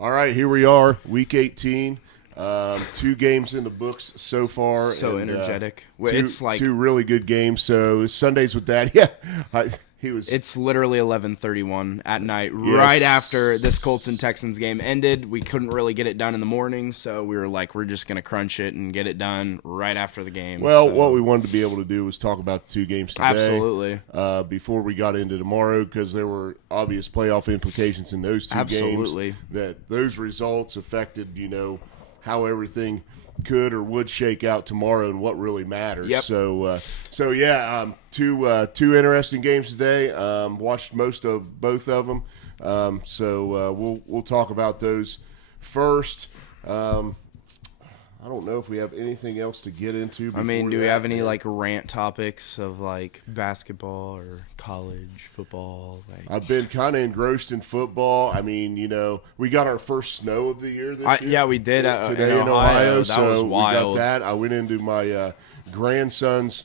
All right, here we are, Week 18. 2 games in the books so far. So energetic. It's like 2 really good games. So Sundays with Dad. Yeah, It's literally 11:31 at night, right after this Colts and Texans game ended. We couldn't really get it done in the morning, so we were like, we're just gonna crunch it and get it done right after the game. Well, what we wanted to be able to do was talk about the 2 games today. Absolutely. Before we got into tomorrow, because there were obvious playoff implications in those 2 Absolutely. games. That those results affected, how everything could or would shake out tomorrow and what really matters. Yep. So yeah, two interesting games today. Watched most of both of them. We'll talk about those first. I don't know if we have anything else to get into. Do we have any rant topics of basketball or college football? I've been kind of engrossed in football. We got our first snow of the year this year. Yeah, we did today in Ohio. That was wild. We got that. I went into my grandson's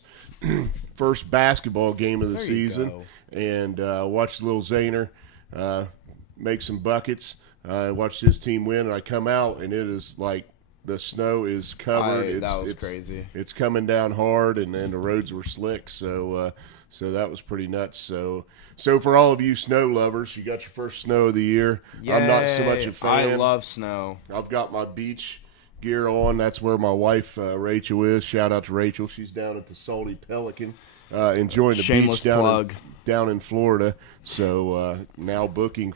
first basketball game of the season and watched little Zayner make some buckets. I watched his team win, and I come out, and it is like the snow is covered. That was crazy. It's coming down hard, and the roads were slick. So that was pretty nuts. So for all of you snow lovers, you got your first snow of the year. Yay. I'm not so much a fan. I love snow. I've got my beach gear on. That's where my wife Rachel is. Shout out to Rachel. She's down at the Salty Pelican, enjoying the Shameless beach down in Florida. So now booking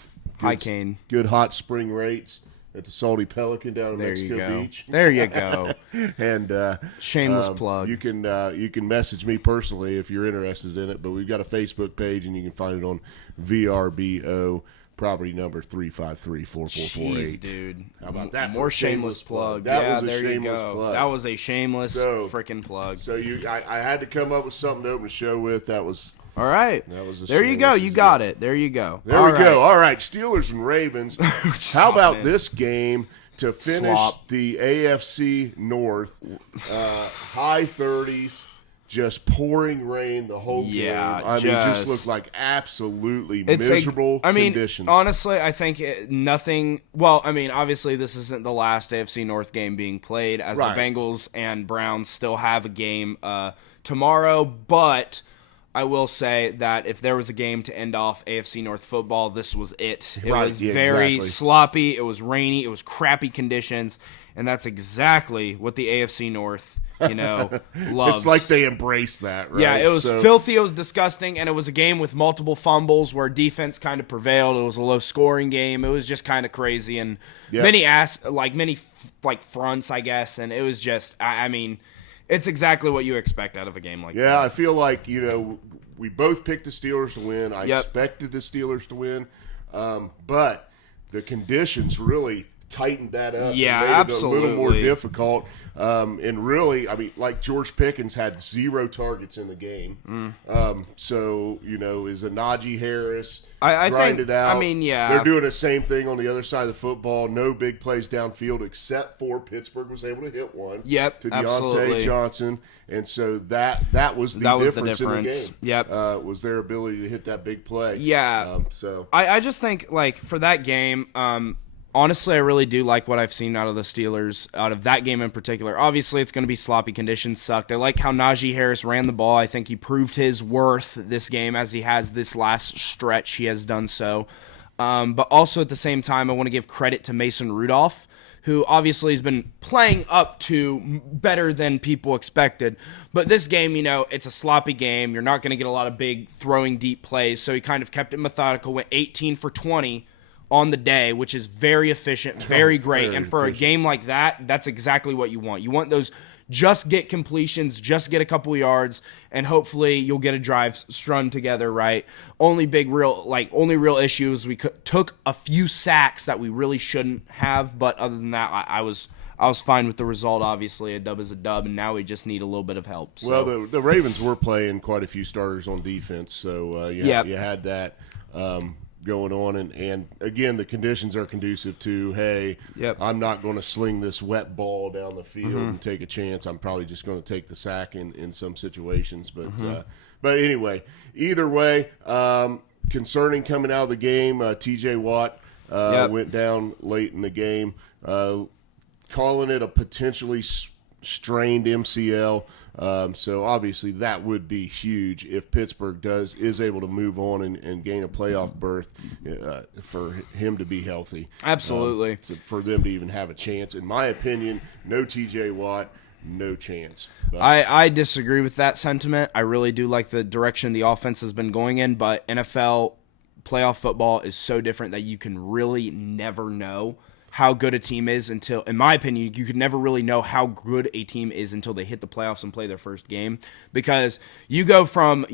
good hot spring rates at the Salty Pelican down in Mexico Beach. There you go. And shameless plug. You can message me personally if you're interested in it. But we've got a Facebook page, and you can find it on VRBO. Property number 3534448. Jeez, dude. How about that? More shameless plug. That was a shameless plug. That was a shameless freaking plug. So I had to come up with something to open the show with. That was all right. That was there you go. You got it. There you go. There we go. All right. Steelers and Ravens. How about this game to finish the AFC North? High 30s. Just pouring rain the whole game. Just looked like absolutely miserable conditions. Honestly, I think nothing. Well, obviously this isn't the last AFC North game being played, as the Bengals and Browns still have a game tomorrow. But I will say that if there was a game to end off AFC North football, this was it. It was very sloppy. It was rainy. It was crappy conditions, and that's exactly what the AFC North loves. It's like they embraced that, right? Yeah, it was filthy, it was disgusting, and it was a game with multiple fumbles where defense kind of prevailed. It was a low-scoring game. It was just kind of crazy, and many fronts, I guess, and it was just, it's exactly what you expect out of a game like that. Yeah, I feel like, we both picked the Steelers to win. I expected the Steelers to win, but the conditions really tightened that up. Yeah, and made absolutely. it a little more difficult. And really, George Pickens had 0 targets in the game. So, is a Najee Harris grinded out. They're doing the same thing on the other side of the football. No big plays downfield except for Pittsburgh was able to hit one. To Deontay Johnson. And so that was the difference in the game. Was their ability to hit that big play. Yeah. I just think, for that game, honestly, I really do like what I've seen out of the Steelers, out of that game in particular. Obviously, it's going to be sloppy. Conditions sucked. I like how Najee Harris ran the ball. I think he proved his worth this game as he has this last stretch. He has done so. But also at the same time, I want to give credit to Mason Rudolph, who obviously has been playing up to better than people expected. But this game, it's a sloppy game. You're not going to get a lot of big throwing deep plays. So he kind of kept it methodical, went 18 for 20 on the day, which is very efficient, very great. And for a game like that, that's exactly what you want. You want those just get completions, just get a couple yards, and hopefully you'll get a drive strung together right. Only real issue is we took a few sacks that we really shouldn't have, but other than that, I was fine with the result. Obviously, a dub is a dub, and now we just need a little bit of help. So. Well, the Ravens were playing quite a few starters on defense, so you had that going on, and again, the conditions are conducive to, hey, I'm not going to sling this wet ball down the field and take a chance. I'm probably just going to take the sack in some situations. But anyway, either way, concerning coming out of the game, T.J. Watt went down late in the game, calling it a potentially strained MCL. So obviously that would be huge if Pittsburgh is able to move on and gain a playoff berth for him to be healthy. Absolutely. For them to even have a chance. In my opinion, no TJ Watt, no chance. But I disagree with that sentiment. I really do like the direction the offense has been going in, but NFL playoff football is so different that you can really never know how good a team is until, in my opinion, you could never really know how good a team is until they hit the playoffs and play their first game. Because you go from,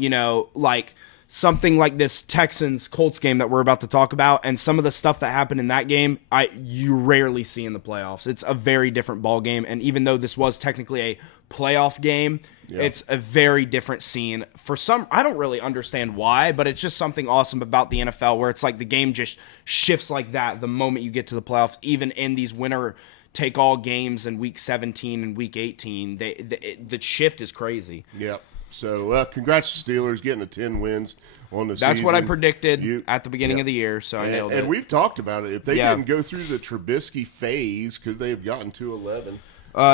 like something like this Texans-Colts game that we're about to talk about, and some of the stuff that happened in that game, you rarely see in the playoffs. It's a very different ball game, and even though this was technically a playoff game, it's a very different scene. For some, I don't really understand why, but it's just something awesome about the NFL where it's like the game just shifts like that the moment you get to the playoffs. Even in these winner-take-all games in Week 17 and Week 18, the shift is crazy. Yep. So, congrats to Steelers getting to 10 wins on the season. That's what I predicted at the beginning of the year, so I nailed it. And we've talked about it. If they didn't go through the Trubisky phase, could they have gotten to 11?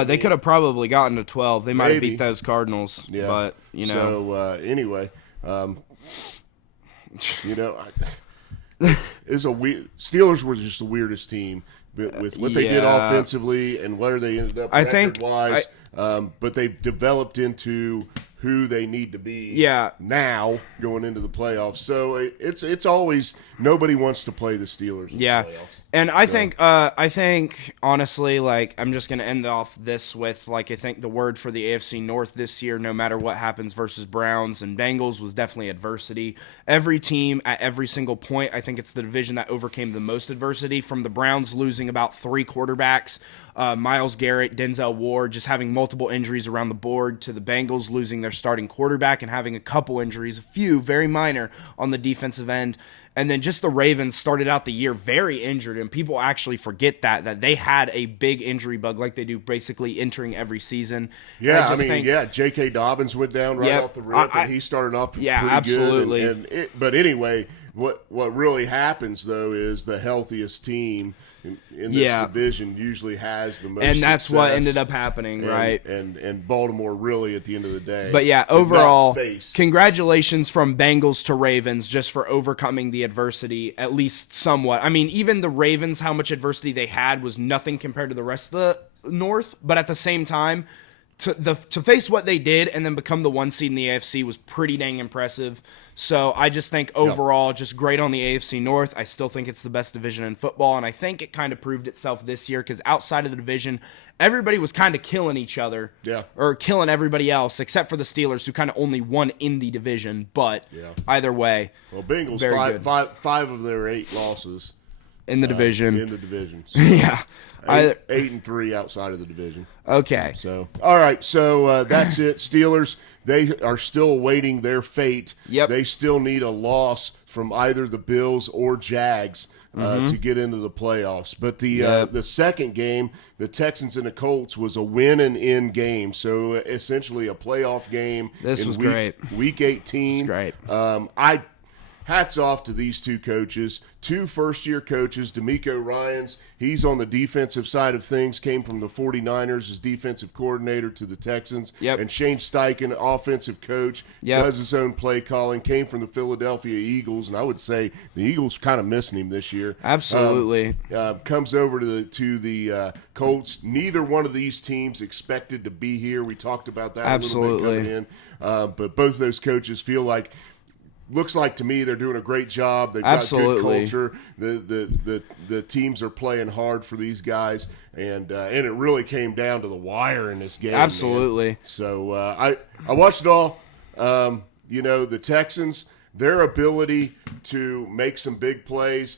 They could have probably gotten to 12. They might have beat those Cardinals. Yeah. But, So, anyway, it's a weird. Steelers were just the weirdest team with what they did offensively and where they ended up record-wise. But they've developed into who they need to be now going into the playoffs. So it's always nobody wants to play the Steelers in the playoffs. And I think honestly, like, I'm just going to end off this with, like, I think the word for the AFC North this year, no matter what happens versus Browns and Bengals, was definitely adversity. Every team at every single point, I think it's the division that overcame the most adversity, from the Browns losing about 3 quarterbacks, Myles Garrett, Denzel Ward, just having multiple injuries around the board, to the Bengals losing their starting quarterback and having a couple injuries, a few very minor on the defensive end. And then just the Ravens started out the year very injured, and people actually forget that they had a big injury bug like they do basically entering every season. Yeah, J.K. Dobbins went down off the rip, and he started off pretty absolutely. good. But anyway, what really happens, though, is the healthiest team in this division usually has the most and that's success. What ended up happening, right? And Baltimore really at the end of the day. But overall, congratulations from Bengals to Ravens just for overcoming the adversity, at least somewhat. I mean, even the Ravens, how much adversity they had was nothing compared to the rest of the North, but at the same time, to face what they did and then become the 1 seed in the AFC was pretty dang impressive. So I just think overall, just great on the AFC North. I still think it's the best division in football, and I think it kind of proved itself this year because outside of the division, everybody was kind of killing each other or killing everybody else except for the Steelers, who kind of only won in the division. But either way, well, Bengals, five of their 8 losses in the division. So 8-3 outside of the division. Okay. So, all right. So that's it. Steelers, they are still awaiting their fate. Yep. They still need a loss from either the Bills or Jags to get into the playoffs. But the second game, the Texans and the Colts, was a win and in game. So essentially a playoff game. This was great. Week 18. This was great. Hats off to these 2 coaches, 2 first-year coaches. DeMeco Ryans, he's on the defensive side of things, came from the 49ers as defensive coordinator to the Texans. Yep. And Shane Steichen, offensive coach, does his own play calling, came from the Philadelphia Eagles, and I would say the Eagles kind of missing him this year. Absolutely. Comes over to the Colts. Neither one of these teams expected to be here. We talked about that a little bit coming in. But both of those coaches feel like, looks like to me they're doing a great job. They've got good culture. The teams are playing hard for these guys, and it really came down to the wire in this game. Absolutely. Man. So I watched it all. The Texans, their ability to make some big plays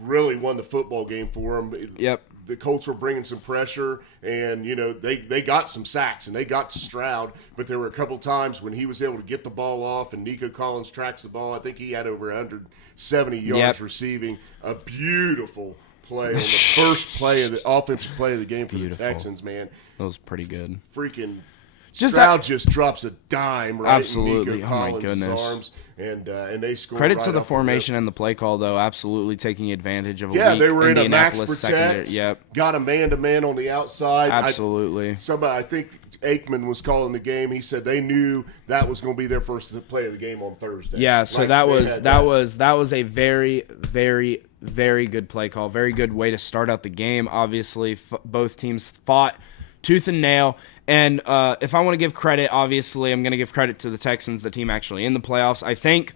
really won the football game for them. Yep. The Colts were bringing some pressure, and, they got some sacks, and they got to Stroud, but there were a couple times when he was able to get the ball off, and Nico Collins tracks the ball. I think he had over 170 yards receiving. A beautiful play on the first play of the offensive play of the game for the Texans, man. That was pretty good. Freaking Stroud just drops a dime right absolutely. in Nico Collins' arms, and they score. Credit right to the formation and the play call, though. Absolutely taking advantage of a weak they were in a max Indianapolis protect. secondary. Yep, got a man-to-man on the outside. Absolutely. I think Aikman was calling the game. He said they knew that was going to be their first play of the game on Thursday. Yeah, so that was a very, very, very good play call. Very good way to start out the game. Obviously, both teams fought tooth and nail. And if I want to give credit, obviously, I'm going to give credit to the Texans, the team actually in the playoffs. I think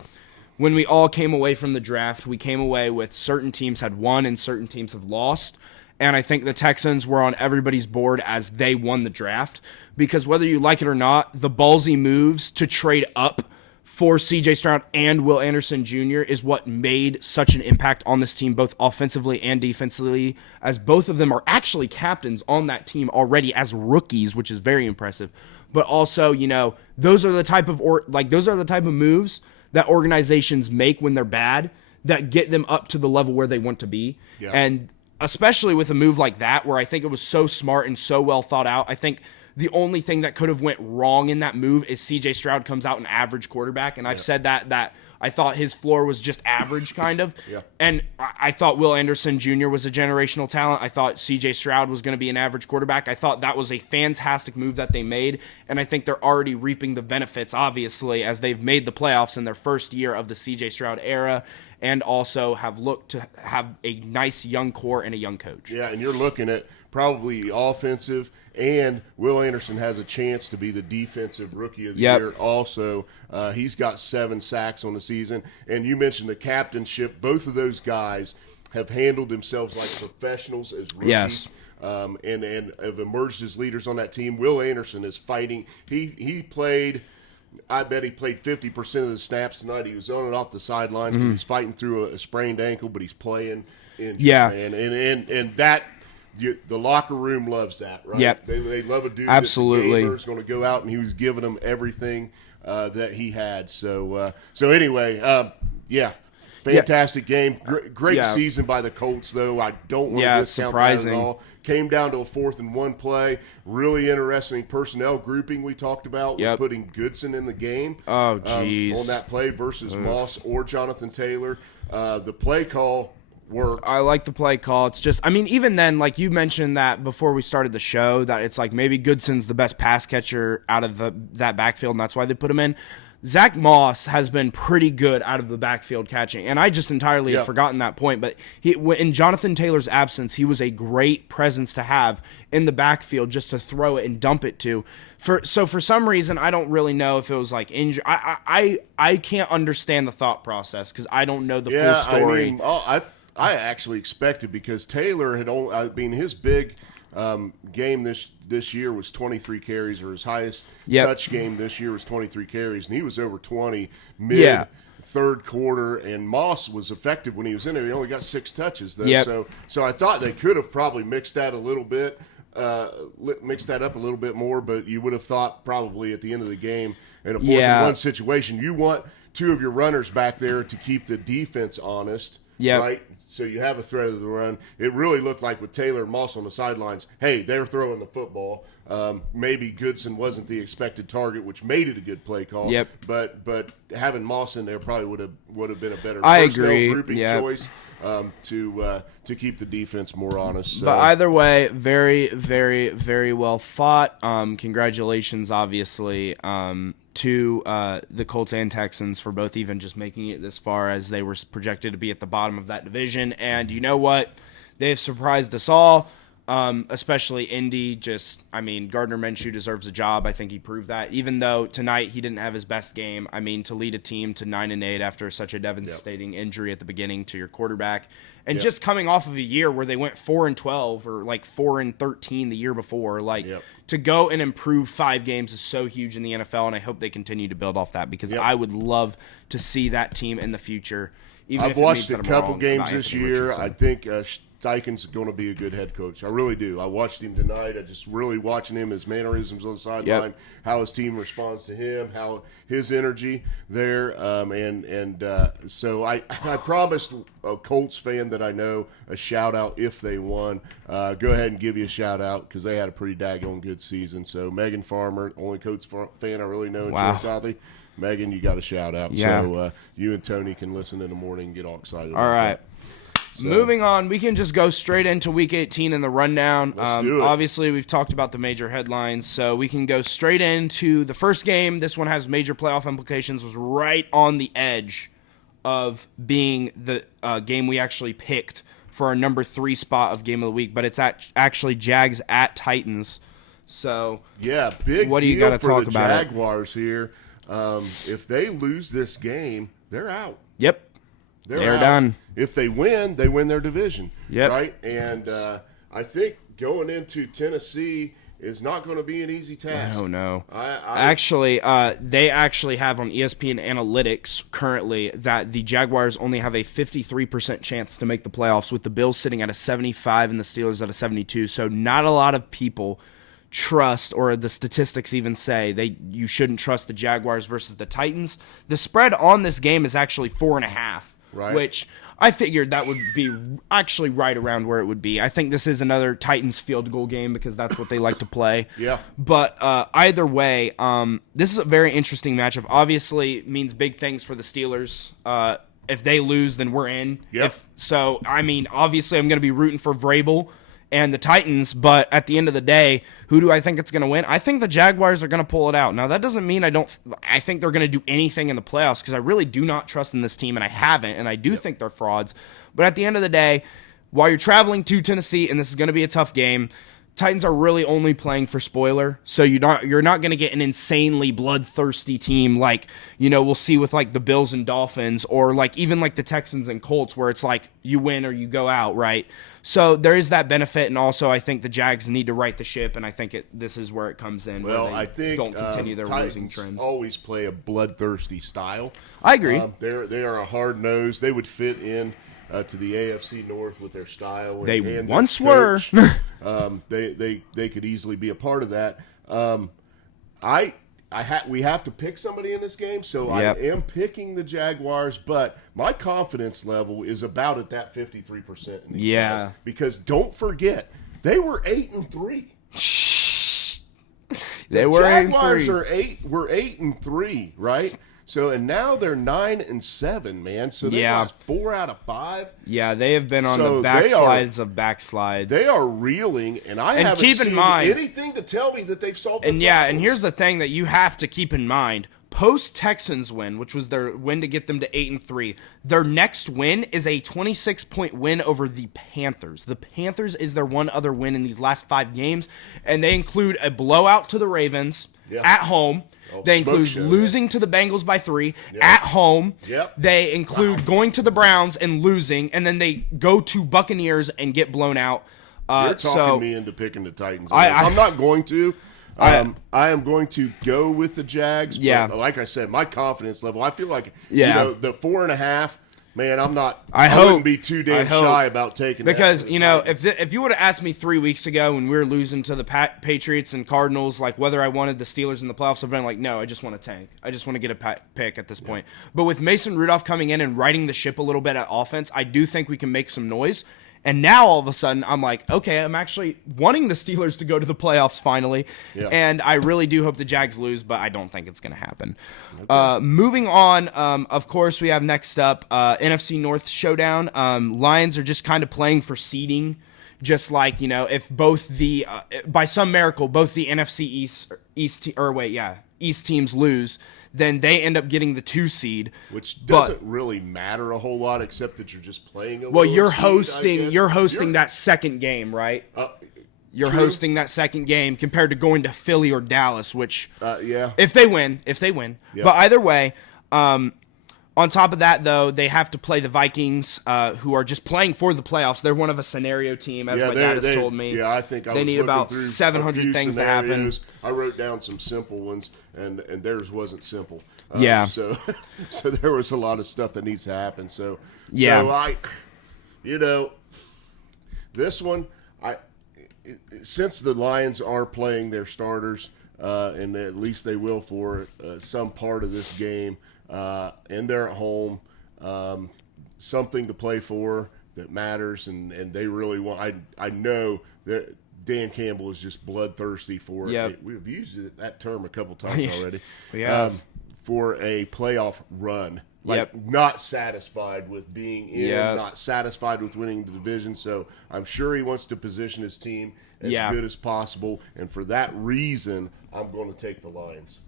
when we all came away from the draft, we came away with certain teams had won and certain teams have lost. And I think the Texans were on everybody's board as they won the draft. Because whether you like it or not, the ballsy moves to trade up for C.J. Stroud and Will Anderson Jr. is what made such an impact on this team, both offensively and defensively, as both of them are actually captains on that team already as rookies, which is very impressive. But also, those are the type of moves that organizations make when they're bad that get them up to the level where they want to be. Yeah. And especially with a move like that, where I think it was so smart and so well thought out, I think the only thing that could have went wrong in that move is C.J. Stroud comes out an average quarterback, and I've said that I thought his floor was just average, kind of. Yeah. And I thought Will Anderson Jr. was a generational talent. I thought C.J. Stroud was going to be an average quarterback. I thought that was a fantastic move that they made, and I think they're already reaping the benefits, obviously, as they've made the playoffs in their first year of the C.J. Stroud era, and also have looked to have a nice young core and a young coach. Yeah, and you're looking at probably offensive, and Will Anderson has a chance to be the defensive rookie of the year also. He's got 7 sacks on the season. And you mentioned the captainship. Both of those guys have handled themselves like professionals as rookies. Yes. And have emerged as leaders on that team. Will Anderson is fighting. He played – I bet he played 50% of the snaps tonight. He was on and off the sidelines. He's fighting through a sprained ankle, but he's playing. And that – the locker room loves that, right? Yep. They love a dude absolutely that's going to go out, and he was giving them everything that he had. So anyway, fantastic game. Great season by the Colts, though. I don't want to discount that at all. Came down to a 4th and 1 play. Really interesting personnel grouping we talked about. Yep. Putting Goodson in the game. Oh, geez. On that play versus Moss or Jonathan Taylor. The play call worked. I like the play call. It's just, even then, like you mentioned that before we started the show, that it's like maybe Goodson's the best pass catcher out of that backfield, and that's why they put him in. Zach Moss has been pretty good out of the backfield catching, and I just entirely had forgotten that point. But in Jonathan Taylor's absence, he was a great presence to have in the backfield just to throw it and dump it to. So for some reason, I don't really know if it was like injury. I can't understand the thought process because I don't know the full story. I actually expected, because Taylor had only, his big game this year was 23 carries, or his highest touch game this year was 23 carries, and he was over 20 third quarter, and Moss was effective when he was in there. He only got 6 touches, though. So I thought they could have probably mixed that a little bit, mixed that up a little bit more, but you would have thought probably at the end of the game in a 4th and 1 situation, you want 2 of your runners back there to keep the defense honest, right? So you have a threat of the run. It really looked like with Taylor and Moss on the sidelines, hey, they're throwing the football. Maybe Goodson wasn't the expected target, which made it a good play call. Yep. But having Moss in there probably would have been a better grouping choice to keep the defense more honest. So. But either way, very, very, very well fought. Congratulations, obviously, to the Colts and Texans for both even just making it this far, as they were projected to be at the bottom of that division. And you know what? They've surprised us all, especially Indy. Gardner Minshew deserves a job. I think he proved that. Even though tonight he didn't have his best game, to lead a team to 9-8 after such a devastating injury at the beginning to your quarterback. And just coming off of a year where they went 4-12 or 4-13 the year before, to go and improve 5 games is so huge in the NFL, and I hope they continue to build off that, because I would love to see that team in the future. Even I've watched a couple games this year. I think Steichen's going to be a good head coach. I really do. I watched him tonight. I just really watching him, his mannerisms on the sideline, how his team responds to him, how his energy there. So I promised a Colts fan that I know a shout-out if they won. Go ahead and give you a shout-out because they had a pretty daggone good season. So Megan Farmer, only Colts fan I really know in Chillicothe. Megan, you got a shout-out. Yeah. So you and Tony can listen in the morning and get all excited about right. So. Moving on, we can just go straight into Week 18 in the rundown. Let's do it. Obviously, we've talked about the major headlines, so we can go straight into the first game. This one has major playoff implications, was right on the edge of being the game we actually picked for our number 3 spot of Game of the Week, but it's actually Jags at Titans. So, yeah, big what do you deal got to for talk the about Jaguars here. If they lose this game, they're out. Yep. They're done. If they win their division. Yep. Right? And I think going into Tennessee is not going to be an easy task. Oh, no. Actually, they actually have on ESPN Analytics currently that the Jaguars only have a 53% chance to make the playoffs, with the Bills sitting at a 75 and the Steelers at a 72. So not a lot of people trust, or the statistics even say you shouldn't trust the Jaguars versus the Titans. The spread on this game is actually 4.5, right, which I figured that would be actually right around where it would be. I think this is another Titans field goal game because that's what they like to play. Yeah. But either way, this is a very interesting matchup. Obviously, it means big things for the Steelers. If they lose, then we're in. Yep. So, I mean, obviously I'm going to be rooting for Vrabel and the Titans, but at the end of the day, who do I think it's going to win? I think the Jaguars are going to pull it out. Now, that doesn't mean I think they're going to do anything in the playoffs, because I really do not trust in this team, and I haven't, and I do think they're frauds. But at the end of the day, while you're traveling to Tennessee, and this is going to be a tough game, Titans are really only playing for spoiler, so you're not going to get an insanely bloodthirsty team like, we'll see with like the Bills and Dolphins, or like even like the Texans and Colts, where it's like you win or you go out, right? So there is that benefit, and also I think the Jags need to right the ship, and I think this is where it comes in. Well, where they I think don't continue their Titans losing trends. Always play a bloodthirsty style. I agree. They are a hard nose. They would fit in to the AFC North with their style. They once were. They could easily be a part of that. We have to pick somebody in this game, so yep. I am picking the Jaguars, but my confidence level is about at that 53% in these guys, because don't forget, they were 8-3. They were Jaguars are 8-3, right? So, and now they're 9-7, man. So they lost 4 out of 5. Yeah, they have been on the backslides of backslides. They are reeling, and I haven't seen anything to tell me that they've solved. And and here's the thing that you have to keep in mind: post Texans win, which was their win to get them to 8-3, their next win is a 26-point win over the Panthers. The Panthers is their one other win in these last 5 games, and they include a blowout to the Ravens at home. They include losing to the Bengals by 3 at home. Yep. They include going to the Browns and losing, and then they go to Buccaneers and get blown out. You're talking me into picking the Titans. I'm not going to. I am going to go with the Jags. But like I said, my confidence level, I feel like the 4.5. Man, I wouldn't be too damn shy about taking that. Because, if you would have asked me 3 weeks ago when we were losing to the Patriots and Cardinals, like whether I wanted the Steelers in the playoffs, I've been like, no, I just want to tank. I just want to get a pick at this point. But with Mason Rudolph coming in and righting the ship a little bit at offense, I do think we can make some noise. And now all of a sudden I'm like, okay, I'm actually wanting the Steelers to go to the playoffs finally. Yeah. And I really do hope the Jags lose, but I don't think it's going to happen. Okay. Moving on, of course, we have next up NFC North showdown. Lions are just kind of playing for seeding. Just like, if both the, by some miracle, both the NFC East teams lose, then they end up getting the 2 seed, which doesn't really matter a whole lot, except that you're just playing a well. You're hosting that second game, right? You're hosting that second game compared to going to Philly or Dallas, which if they win. Yep. But either way, on top of that, though, they have to play the Vikings, who are just playing for the playoffs. They're one of a scenario team, as my dad has told me. Yeah, I think they need about 700 things to happen. I wrote down some simple ones, and theirs wasn't simple. So there was a lot of stuff that needs to happen. So This one, since the Lions are playing their starters, and at least they will for some part of this game, and they're at home, something to play for that matters, and they really want. I know that Dan Campbell is just bloodthirsty for it. Yep. We've used that term a couple times already. For a playoff run. Not satisfied with being in, not satisfied with winning the division. So I'm sure he wants to position his team as good as possible. And for that reason, I'm going to take the Lions.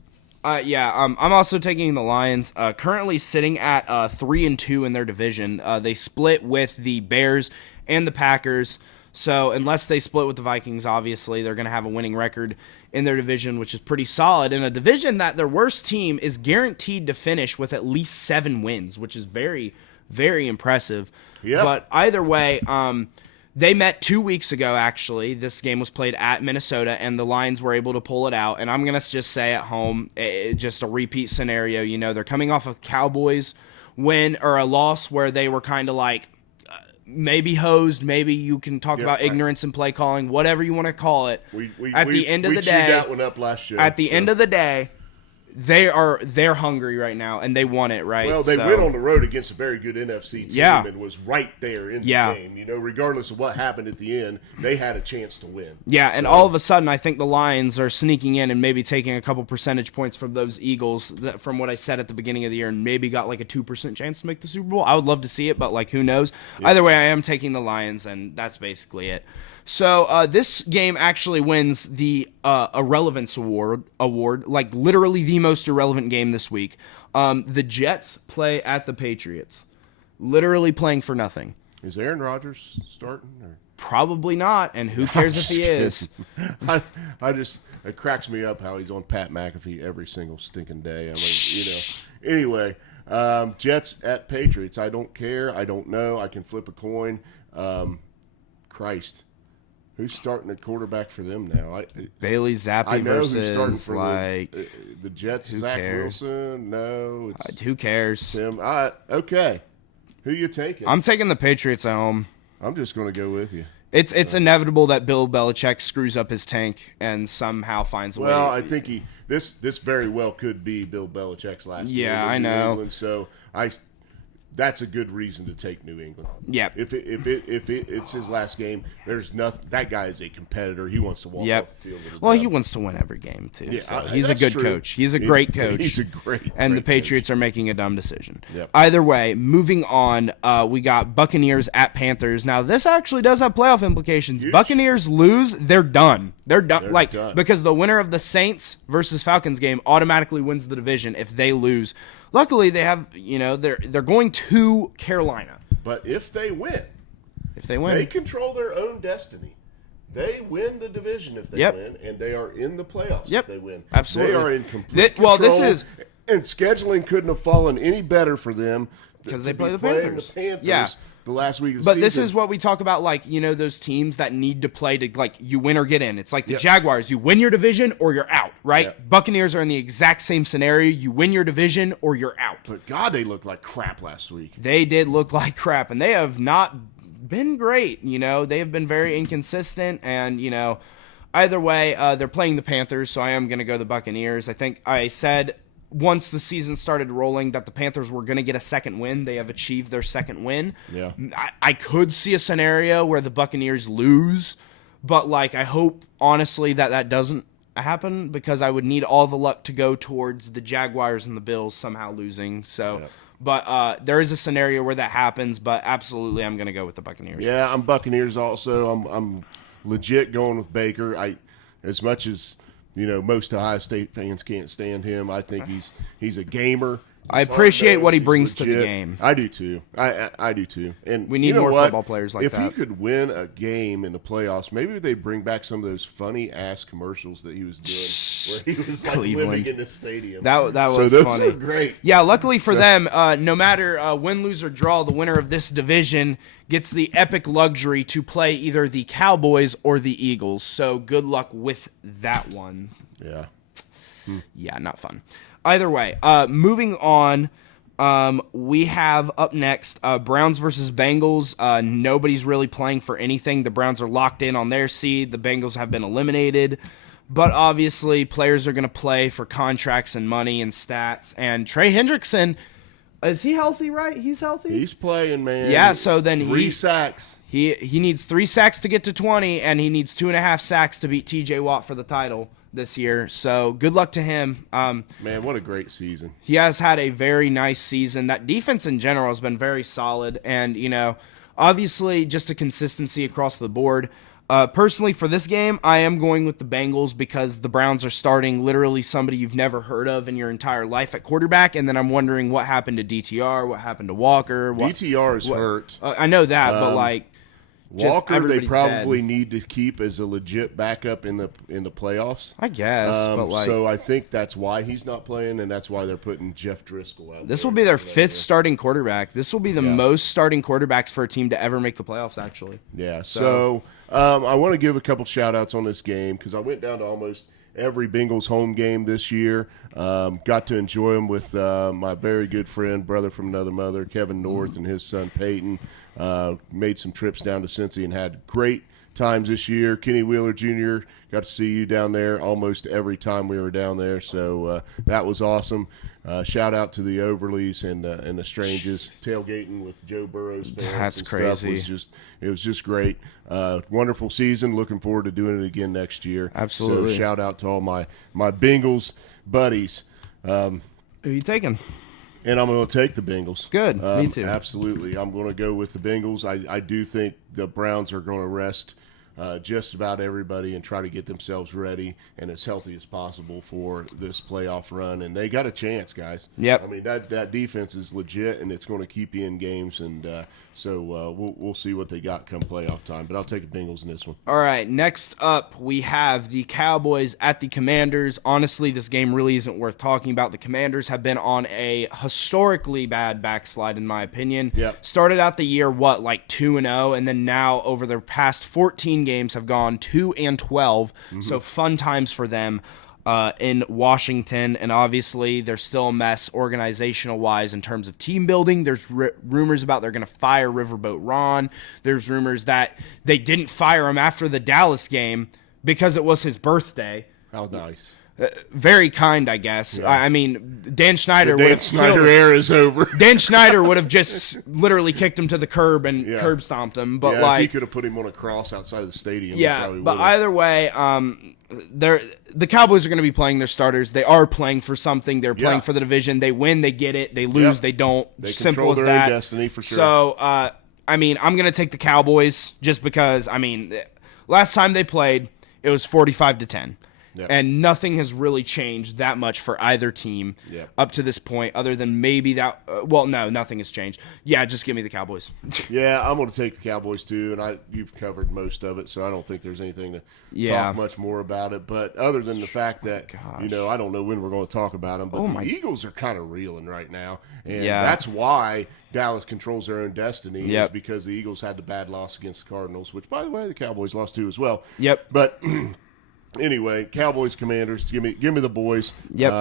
I'm also taking the Lions. Currently sitting at 3-2 in their division. They split with the Bears and the Packers. So unless they split with the Vikings, obviously, they're going to have a winning record in their division, which is pretty solid. In a division that their worst team is guaranteed to finish with at least 7 wins, which is very, very impressive. Yeah. But either way, they met 2 weeks ago, actually. This game was played at Minnesota, and the Lions were able to pull it out. And I'm going to just say at home, just a repeat scenario. You know, they're coming off a Cowboys win or a loss where they were kind of like, maybe hosed, maybe you can talk about ignorance and play calling, whatever you want to call it. At the end of the day, that one up last year. At the end of the day, they're hungry right now, and they want it, right? Well, they went on the road against a very good NFC team and was right there in the game. You know, regardless of what happened at the end, they had a chance to win. Yeah, and all of a sudden, I think the Lions are sneaking in and maybe taking a couple percentage points from those Eagles, from what I said at the beginning of the year, and maybe got like a 2% chance to make the Super Bowl. I would love to see it, but like, who knows? Yeah. Either way, I am taking the Lions, and that's basically it. So this game actually wins the Irrelevance Award, like literally the most irrelevant game this week. The Jets play at the Patriots, literally playing for nothing. Is Aaron Rodgers starting? Or? Probably not, and who cares if he is? It cracks me up how he's on Pat McAfee every single stinking day. I mean, Anyway, Jets at Patriots. I don't care. I don't know. I can flip a coin. Christ. Who's starting at quarterback for them now? Bailey Zappi versus the Jets. Zach Wilson. No, who cares? Tim. Okay. Who you taking? I'm taking the Patriots at home. I'm just going to go with you. It's inevitable that Bill Belichick screws up his tank and somehow finds a way. Well, I think this very well could be Bill Belichick's last game. Yeah, I know. England, so that's a good reason to take New England. Yeah. If it's his last game, there's nothing. That guy is a competitor. He wants to walk off the field. Well, he wants to win every game too. Yeah, so he's a good coach. He's a great coach. He's a great. And the Patriots are making a dumb decision. Yep. Either way, moving on, we got Buccaneers at Panthers. Now this actually does have playoff implications. Huge. Buccaneers lose, they're done. They're done. Because the winner of the Saints versus Falcons game automatically wins the division if they lose. Luckily, they have, they're going to Carolina. But if they win, they control their own destiny. They win the division if they win, and they are in the playoffs if they win. Absolutely. They are in complete control. And scheduling couldn't have fallen any better for them because they play the Panthers. The last week of the season. But this is what we talk about, those teams that need to play to, you win or get in. It's like the Jaguars. You win your division or you're out, right? Yep. Buccaneers are in the exact same scenario. You win your division or you're out. But, God, they looked like crap last week. They did look like crap, and they have not been great. They have been very inconsistent, and, either way, they're playing the Panthers, so I am going to go the Buccaneers. I think I said once the season started rolling that the Panthers were going to get a second win. They have achieved their second win. Yeah. I could see a scenario where the Buccaneers lose, but I hope honestly that doesn't happen because I would need all the luck to go towards the Jaguars and the Bills somehow losing. So, but there is a scenario where that happens, but absolutely I'm going to go with the Buccaneers. Yeah, I'm Buccaneers also. I'm legit going with Baker. As much as most Ohio State fans can't stand him. I think he's a gamer. I appreciate what he brings to the game. I do too. I do too. And we need more football players like that. If he could win a game in the playoffs, maybe they bring back some of those funny ass commercials that he was doing, where he was living in the stadium. That was funny. So those are great. Yeah, luckily for them, no matter win, lose, or draw, the winner of this division gets the epic luxury to play either the Cowboys or the Eagles. So good luck with that one. Yeah. Yeah, not fun. Either way, moving on, We have up next Browns versus Bengals. Nobody's really playing for anything. The Browns are locked in on their seed. The Bengals have been eliminated. But obviously, players are going to play for contracts and money and stats. And Trey Hendrickson, is he healthy, right? He's healthy? He's playing, man. Yeah, so then 3 sacks. He needs 3 sacks to get to 20, and he needs 2.5 sacks to beat TJ Watt for the title this year. So good luck to him. Man, what a great season. He has had a very nice season. That defense in general has been very solid. And, obviously just a consistency across the board. Personally, for this game, I am going with the Bengals because the Browns are starting literally somebody you've never heard of in your entire life at quarterback, and then I'm wondering what happened to DTR, what happened to Walker. DTR is hurt. I know that, but Walker, they probably need to keep as a legit backup in the playoffs. I guess, so I think that's why he's not playing, and that's why they're putting Jeff Driscoll out. This will be their 5th starting quarterback. This will be the most starting quarterbacks for a team to ever make the playoffs, actually. Yeah. So I want to give a couple shout-outs on this game because I went down to almost every Bengals home game this year. Got to enjoy them with my very good friend, brother from another mother, Kevin North, and his son Peyton. Made some trips down to Cincy and had great times this year. Kenny Wheeler Jr., got to see you down there almost every time we were down there, so that was awesome. Shout out to the Overleys and the Stranges. Tailgating with Joe Burrow's fans. That's crazy. It was just great. Wonderful season. Looking forward to doing it again next year. Absolutely. So shout out to all my Bengals buddies. Who are you taking? And I'm going to take the Bengals. Good. Me too. Absolutely. I'm going to go with the Bengals. I do think the Browns are going to rest just about everybody and try to get themselves ready and as healthy as possible for this playoff run. And they got a chance, guys. Yep. I mean, that defense is legit, and it's going to keep you in games. And so we'll see what they got come playoff time. But I'll take the Bengals in this one. All right, next up we have the Cowboys at the Commanders. Honestly, this game really isn't worth talking about. The Commanders have been on a historically bad backslide, in my opinion. Yep. Started out the year, 2-0, and then now over their past 14 games have gone 2-12. Mm-hmm. So fun times for them in Washington, and obviously they're still a mess organizational-wise in terms of team building. There's rumors about they're going to fire Riverboat Ron. There's rumors that they didn't fire him after the Dallas game because it was his birthday. How nice. Very kind, I guess. Yeah. I mean, Dan Snyder would have... Snyder era is over. Dan Snyder would have just literally kicked him to the curb and curb stomped him. But if he could have put him on a cross outside of the stadium. Yeah, but either way, the Cowboys are going to be playing their starters. They are playing for something. They're playing for the division. They win, they get it. They lose, they don't. They Simple as their that. Own destiny for sure. So, I'm going to take the Cowboys just because, last time they played, it was 45-10. Yep. And nothing has really changed that much for either team up to this point, other than maybe that. No, nothing has changed. Yeah, just give me the Cowboys. Yeah, I'm going to take the Cowboys too, and you've covered most of it, so I don't think there's anything to talk much more about it. But other than the fact that I don't know when we're going to talk about them, but the Eagles are kind of reeling right now, and that's why Dallas controls their own destiny. Is because the Eagles had the bad loss against the Cardinals, which, by the way, the Cowboys lost to as well. Yep, but. Anyway, Cowboys, Commanders, give me the boys. Yep.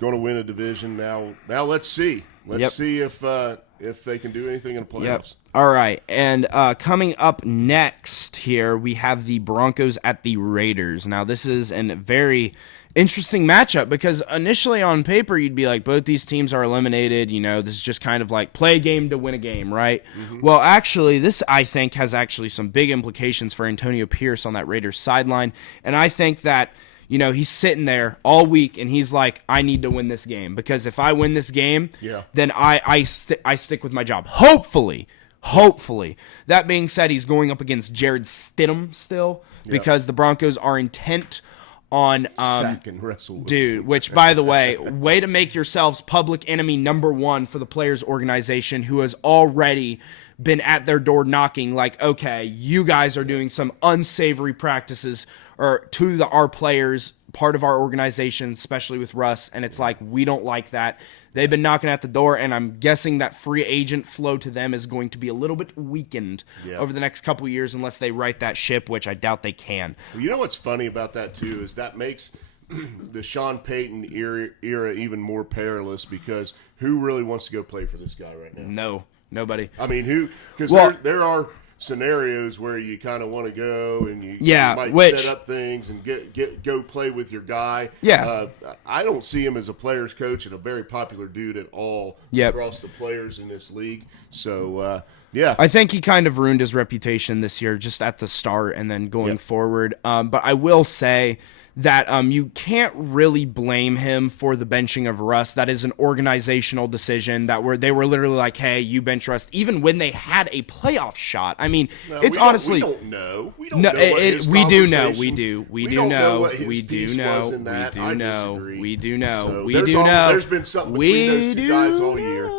Going to win a division now. Now let's see. Let's see if they can do anything in the playoffs. Yep. All right, and coming up next here, we have the Broncos at the Raiders. Now, this is a very interesting matchup because initially on paper, you'd be like, both these teams are eliminated. This is just kind of like play a game to win a game, right? Mm-hmm. Well, actually, this, I think, has actually some big implications for Antonio Pierce on that Raiders sideline. And I think that, he's sitting there all week and he's like, I need to win this game because if I win this game, then I stick with my job. Hopefully. That being said, he's going up against Jared Stidham still because the Broncos are intent on sack and wrestle, dude. Which, by the way to make yourselves public enemy number one for the players' organization, who has already been at their door knocking. Like, okay, you guys are doing some unsavory practices or to our players, part of our organization, especially with Russ, and it's like we don't like that. They've been knocking at the door, and I'm guessing that free agent flow to them is going to be a little bit weakened over the next couple of years unless they right that ship, which I doubt they can. Well, you know what's funny about that, too, is that makes the Sean Payton era even more perilous because who really wants to go play for this guy right now? No, nobody. I mean, because there are scenarios where you kind of want to go and you might set up things and go play with your guy. Yeah. I don't see him as a player's coach and a very popular dude at all across the players in this league. So, yeah. I think he kind of ruined his reputation this year just at the start and then going forward. But I will say that you can't really blame him for the benching of Russ. That is an organizational decision they were literally like, hey, you bench Russ, even when they had a playoff shot. I mean, it's honestly... We don't know. We don't know what his we do know. conversation- We do. We we do don't know. what his We do piece know. was in that. We I do know. disagree. We do know. So We there's do know. There's been something between those two guys all year.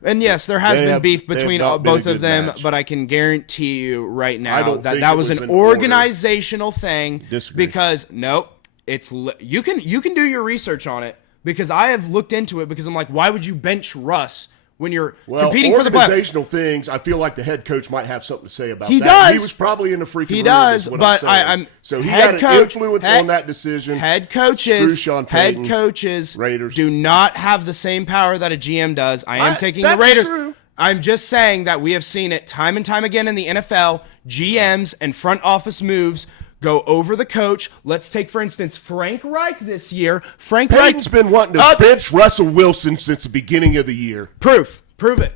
And yes, there has been beef between both of them, match. but I can guarantee you right I now don't think that it was was an in order. organizational thing. Disagree. Because you can do your research on it because I have looked into it because I'm like, why would you bench Russ when you're competing for the playoffs? Organizational things, I feel like the head coach might have something to say about He that. does. He was probably in the freaking room. He does, is what but I'm saying. So he head had coach- an influence on that decision. Head coaches, Screw Sean Payton, Raiders. do not have the same power that a GM does. I am taking the that's Raiders. true. I'm just saying that we have seen it time and time again in the NFL. GMs and front office moves go over the coach. Let's take, for instance, Frank Reich this year. Frank Payton's Reich been wanting to bench Russell Wilson since the beginning of the year. Prove it.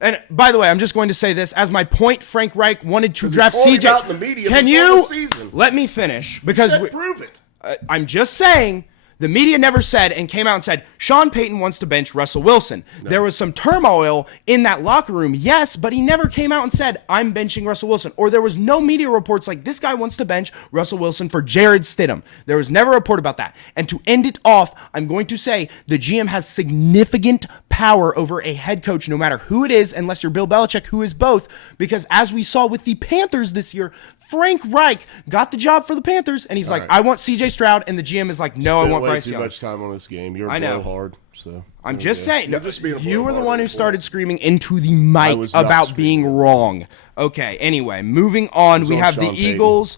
And by the way, I'm just going to say this as my point. Frank Reich wanted to draft CJ. Out in the media Can before you the season. let me finish? Because Prove it. I'm just saying the media never said and came out and said Sean Payton wants to bench Russell Wilson. No. There was some turmoil in that locker room, yes, but he never came out and said, I'm benching Russell Wilson. Or there was no media reports like this guy wants to bench Russell Wilson for Jared Stidham. There was never a report about that. And to end it off, I'm going to say the GM has significant power over a head coach, no matter who it is, unless you're Bill Belichick, who is both. Because as we saw with the Panthers this year, Frank Reich got the job for the Panthers, and he's I want CJ Stroud, and the GM is like, no, I want Bryce Young. Too much time on this game. You're hard, so I'm just saying. You were the blowhard one who started screaming into the mic about being wrong. Okay. Anyway, moving on. We have the Eagles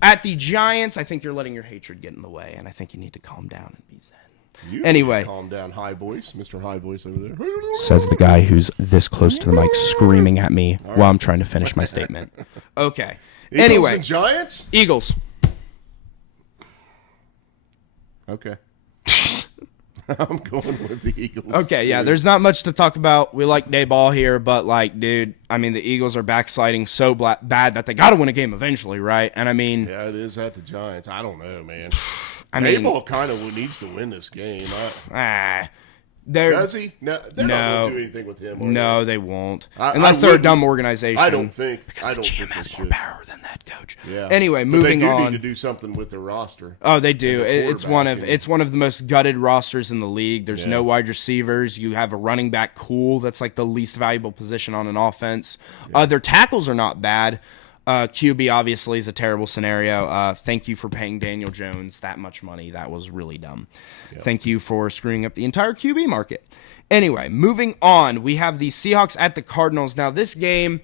at the Giants. I think you're letting your hatred get in the way, and I think you need to calm down and be zen. Anyway, calm down, high voice, Mr. High Voice over there. Says the guy who's this close to the mic, screaming at me while I'm trying to finish my statement. Okay. Eagles and Giants? Eagles. Okay. I'm going with the Eagles. Okay, yeah, there's not much to talk about. We like Dayball here, but, dude, I mean, the Eagles are backsliding so bad that they got to win a game eventually, right? And, I mean... Yeah, it is at the Giants. I don't know, man. Dayball kind of needs to win this game. Does he? No, they're not going to do anything with him. No, they won't. Unless they're a dumb organization. I don't think. Because the GM has more power than that coach. Yeah. Anyway, moving on. They do need to do something with their roster. Oh, they do. It's one of the most gutted rosters in the league. There's no wide receivers. You have a running back, cool. That's like the least valuable position on an offense. Yeah. Their tackles are not bad. QB obviously is a terrible scenario. Thank you for paying Daniel Jones that much money. That was really dumb. Yep. Thank you for screwing up the entire QB market. Anyway, moving on. We have the Seahawks at the Cardinals. Now, this game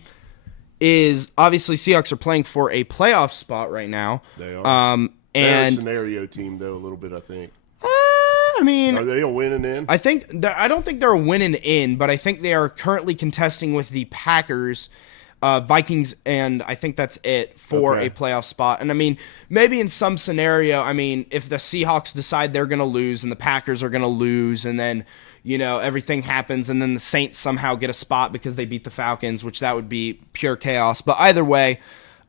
is obviously Seahawks are playing for a playoff spot right now. They are. And they're a scenario team, though, a little bit, I think. I mean, are they a win and in? I don't think they're a win and in, but I think they are currently contesting with the Packers, Vikings, and I think that's it for a playoff spot. And I mean, maybe in some scenario, I mean, if the Seahawks decide they're going to lose and the Packers are going to lose, and then, everything happens, and then the Saints somehow get a spot because they beat the Falcons, which that would be pure chaos. But either way,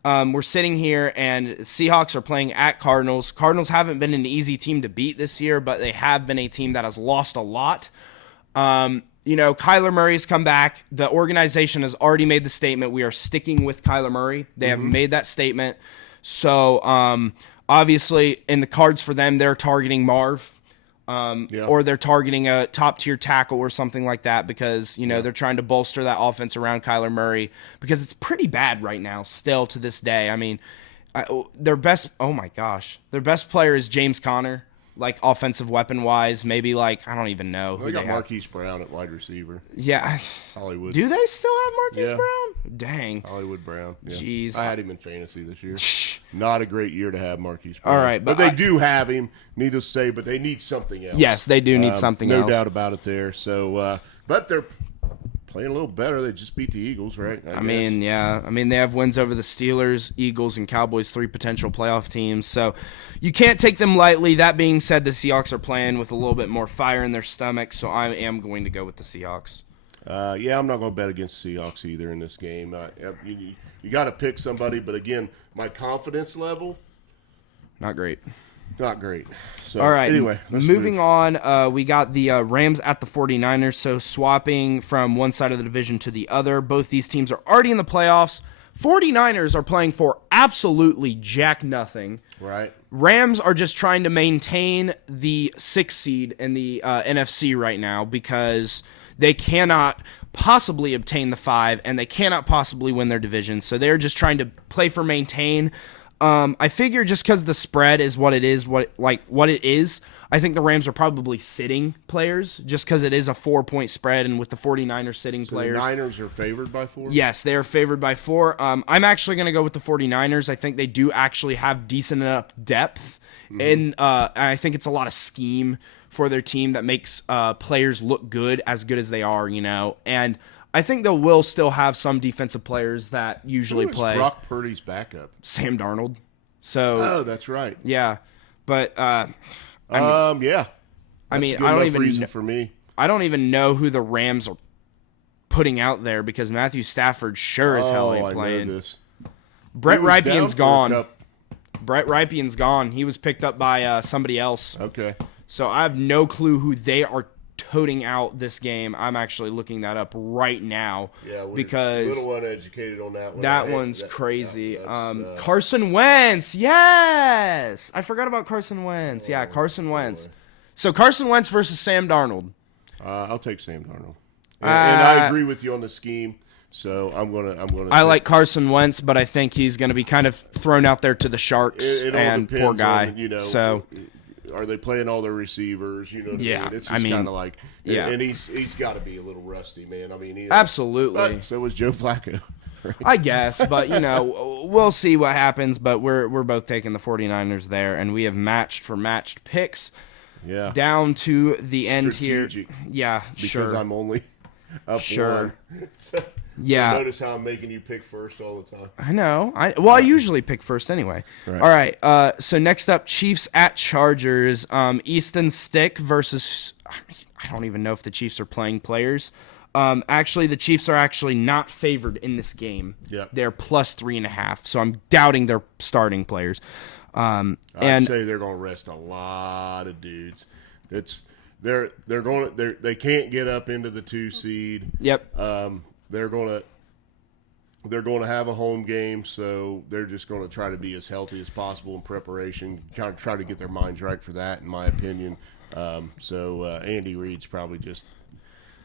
we're sitting here, and Seahawks are playing at Cardinals. Cardinals haven't been an easy team to beat this year, but they have been a team that has lost a lot. Kyler Murray's come back. The organization has already made the statement. We are sticking with Kyler Murray. They have made that statement. So, obviously, in the cards for them, they're targeting Marv. Or they're targeting a top-tier tackle or something like that because, they're trying to bolster that offense around Kyler Murray because it's pretty bad right now still to this day. I mean, their best player is James Conner. Like, offensive weapon-wise, maybe, I don't even know. They got Marquise Brown at wide receiver. Yeah. Hollywood. Do they still have Marquise Brown? Dang. Hollywood Brown. Yeah. Jeez. I had him in fantasy this year. Not a great year to have Marquise Brown. All right, but they do have him, needless to say, but they need something else. Yes, they do need something else. No doubt about it there. So, but they're playing a little better. They just beat the Eagles, right? I mean, yeah. I mean, they have wins over the Steelers, Eagles, and Cowboys, 3 potential playoff teams. So you can't take them lightly. That being said, the Seahawks are playing with a little bit more fire in their stomach, so I am going to go with the Seahawks. Yeah, I'm not going to bet against the Seahawks either in this game. You got to pick somebody, but again, my confidence level, not great. Not great. So, all right. Anyway, moving on, we got the Rams at the 49ers. So swapping from one side of the division to the other. Both these teams are already in the playoffs. 49ers are playing for absolutely jack nothing. Right. Rams are just trying to maintain the 6th seed in the NFC right now because they cannot possibly obtain the 5 and they cannot possibly win their division. So they're just trying to play for maintain. I figure just because the spread is what it is, I think the Rams are probably sitting players just because it is a 4-point spread, and with the 49ers sitting players. The Niners are favored by 4? Yes, they are favored by 4. I'm actually going to go with the 49ers. I think they do actually have decent enough depth, and I think it's a lot of scheme for their team that makes players look good as they are, and I think they will still have some defensive players that usually play. Brock Purdy's backup? Sam Darnold. So. Oh, that's right. Yeah, but yeah. I mean, I don't even reason for me. I don't even know who the Rams are putting out there because Matthew Stafford sure as hell ain't playing. I know this. Brett Rypien's gone. Brett Rypien's gone. He was picked up by somebody else. Okay. So I have no clue who they are toting out this game. I'm actually looking that up right now. Yeah, because a little uneducated on that one. That one's crazy. Carson Wentz. Yes, I forgot about Carson Wentz. Yeah, Carson Wentz. So Carson Wentz versus Sam Darnold. I'll take Sam Darnold. And I agree with you on the scheme. So I'm gonna. I like Carson Wentz, but I think he's gonna be kind of thrown out there to the Sharks. And poor guy. So. Are they playing all their receivers? You know what I mean? It's just kind of like, and he's got to be a little rusty, man. I mean, absolutely. So was Joe Flacco. Right? I guess, but we'll see what happens. But we're both taking the 49ers there, and we have matched picks. Yeah. Down to the end Strategic. here. Yeah, because I'm only up one. Yeah. So notice how I'm making you pick first all the time. I know. I usually pick first anyway. Right. All right. So next up, Chiefs at Chargers. Easton Stick versus. I don't even know if the Chiefs are playing players. Actually, the Chiefs are actually not favored in this game. Yep. They're plus 3.5. So I'm doubting their starting players. I'd say they're going to rest a lot of dudes. They can't get up into the 2 seed. Yep. They're going to have a home game, so they're just going to try to be as healthy as possible in preparation. Kind of try to get their minds right for that, in my opinion. Andy Reid's probably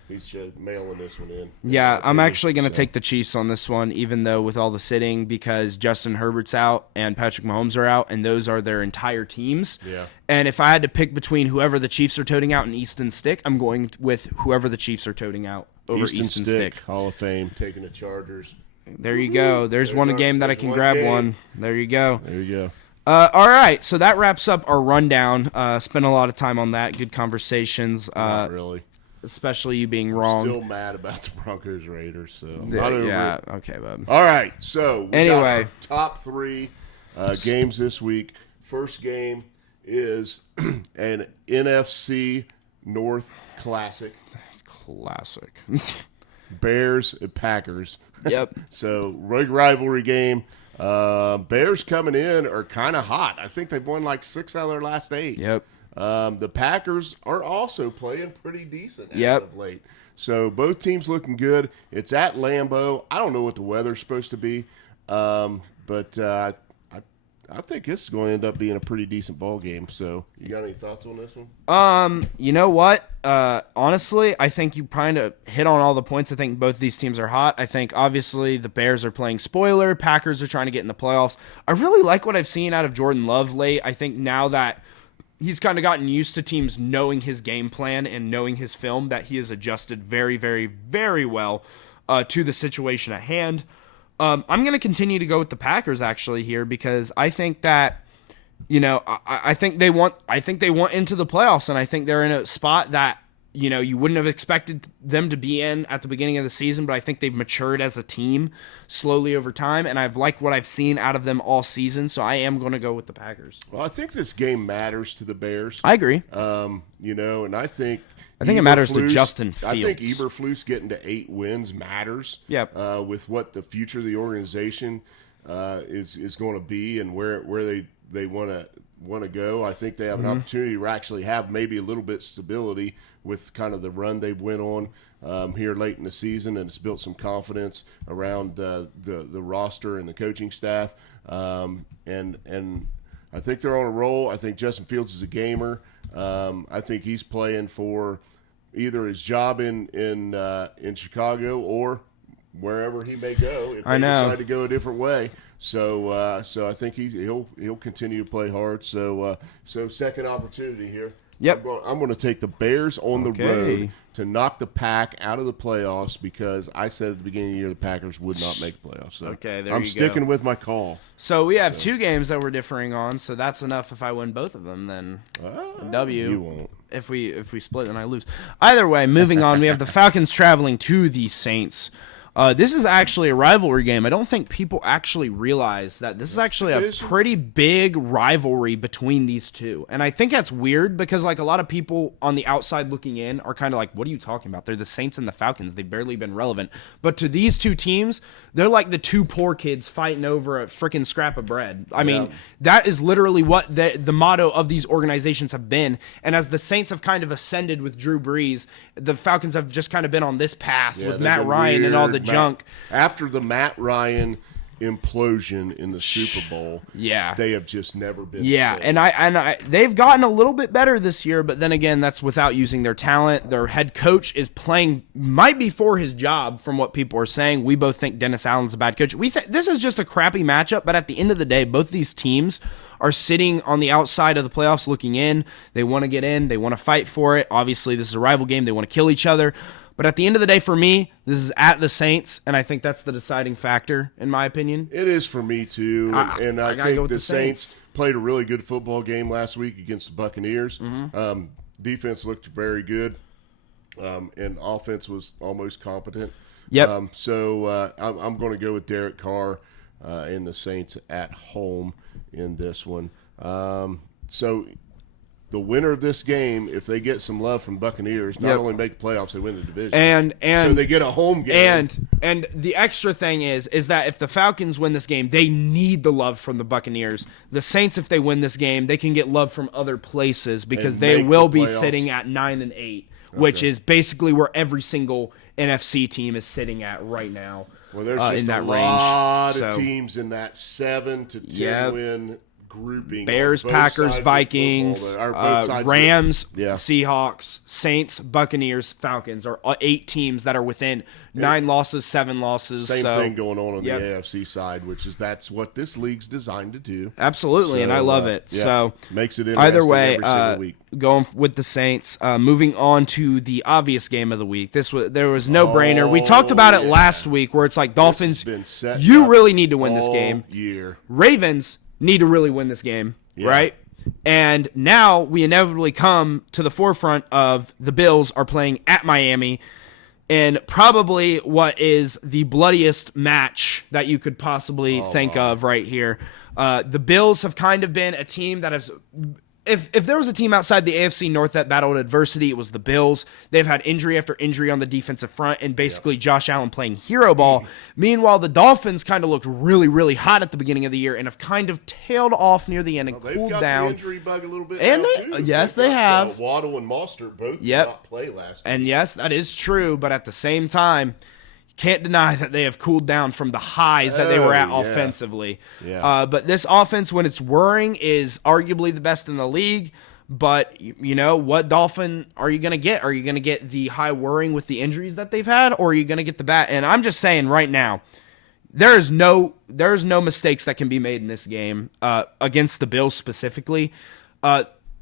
he's mailing this one in. Yeah, I'm actually going to take the Chiefs on this one, even though with all the sitting, because Justin Herbert's out and Patrick Mahomes are out, and those are their entire teams. Yeah. And if I had to pick between whoever the Chiefs are toting out and Easton Stick, I'm going with whoever the Chiefs are toting out over Easton Stick. Hall of Fame, taking the Chargers. There you go. There's one game that I can grab one. There you go. There you go. All right, so that wraps up our rundown. Spent a lot of time on that. Good conversations. Not really. Especially you being wrong. Still mad about the Broncos Raiders. So yeah. Okay, bub. All right. So anyway, got our top 3 games this week. First game is an NFC North Classic. Bears and Packers. Yep. So big rivalry game. Bears coming in are kind of hot. I think they've won like 6 out of their last 8. Yep. The Packers are also playing pretty decent as of late. So both teams looking good. It's at Lambeau. I don't know what the weather's supposed to be, but I think this is going to end up being a pretty decent ball game. So you got any thoughts on this one? You know what? Honestly, I think you kind of hit on all the points. I think both these teams are hot. I think obviously the Bears are playing spoiler. Packers are trying to get in the playoffs. I really like what I've seen out of Jordan Love late. I think now that he's kind of gotten used to teams knowing his game plan and knowing his film, that he has adjusted very, very, very well to the situation at hand. I'm going to continue to go with the Packers actually here because I think that, I think they want into the playoffs, and I think they're in a spot that, you wouldn't have expected them to be in at the beginning of the season, but I think they've matured as a team slowly over time, and I've liked what I've seen out of them all season, so I am going to go with the Packers. Well, I think this game matters to the Bears. I agree. And I think it matters to Justin Fields. I think Eberflus getting to 8 wins matters. Yep. With what the future of the organization is going to be and where they want to go. I think they have an opportunity to actually have maybe a little bit stability with kind of the run they've went on here late in the season, and it's built some confidence around the roster and the coaching staff. And I think they're on a roll. I think Justin Fields is a gamer. I think he's playing for either his job in Chicago or wherever he may go if they decide to go a different way. So I think he'll continue to play hard. So second opportunity here. Yep. I'm going to take the Bears on the road to knock the Pack out of the playoffs because I said at the beginning of the year the Packers would not make the playoffs. So I'm sticking with my call. So we have 2 games that we're differing on, so that's enough if I win both of them, then a W. You won't. If we split, then I lose. Either way, moving on, we have the Falcons traveling to the Saints. This is actually a rivalry game. I don't think people actually realize that this is actually a pretty big rivalry between these two. And I think that's weird because, like, a lot of people on the outside looking in are kind of like, what are you talking about? They're the Saints and the Falcons. They've barely been relevant. But to these two teams, they're like the 2 poor kids fighting over a freaking scrap of bread. I mean, that is literally what the motto of these organizations have been. And as the Saints have kind of ascended with Drew Brees, the Falcons have just kind of been on this path with Matt Ryan and all the junk. After the Matt Ryan implosion in the Super Bowl, they have just never been the same. And I they've gotten a little bit better this year, but then again, that's without using their talent. Their head coach is might be for his job from what people are saying. We both think Dennis Allen's a bad coach. We think this is just a crappy matchup, but at the end of the day, both these teams are sitting on the outside of the playoffs looking in. They want to get in. They want to fight for it. Obviously, this is a rival game. They want to kill each other. But at the end of the day, for me, this is at the Saints, and I think that's the deciding factor, in my opinion. It is for me, too. And I think the Saints played a really good football game last week against the Buccaneers. Defense looked very good, and offense was almost competent. Yep. So I'm going to go with Derek Carr and the Saints at home in this one. So the winner of this game, if they get some love from Buccaneers, not only make the playoffs, they win the division. And so they get a home game. And the extra thing is that if the Falcons win this game, they need the love from the Buccaneers. The Saints, if they win this game, they can get love from other places because they will be sitting at 9-8, which is basically where every single NFC team is sitting at right now. Well, there's just in that a lot range. of teams in that 7 to 10 win grouping. Bears, Packers, Vikings, Rams, Seahawks, Saints, Buccaneers, Falcons are 8 teams that are within 9 losses, 7 losses. Same thing going on the AFC side, that's what this league's designed to do. Absolutely, and I love it. So makes it either way, every single week. Going with the Saints. Moving on to the obvious game of the week. There was no brainer. We talked about it last week, where it's like Dolphins. You really need to win this game. Ravens need to really win this game, right? And now we inevitably come to the forefront of the Bills are playing at Miami in probably what is the bloodiest match that you could possibly think of right here. The Bills have kind of been a team that has... If there was a team outside the AFC North that battled adversity, it was the Bills. They've had injury after injury on the defensive front, and basically Josh Allen playing hero ball. Meanwhile, the Dolphins kind of looked really, really hot at the beginning of the year and have kind of tailed off near the end and cooled down. They've got the injury bug a little bit and now, too. They have. Waddle and Mostert both did not play last week. And yes, that is true, but at the same time, can't deny that they have cooled down from the highs that they were at offensively. But this offense, when it's whirring, is arguably the best in the league. But, what Dolphin are you going to get? Are you going to get the high whirring with the injuries that they've had, or are you going to get the bat? And I'm just saying right now, there's no mistakes that can be made in this game against the Bills specifically.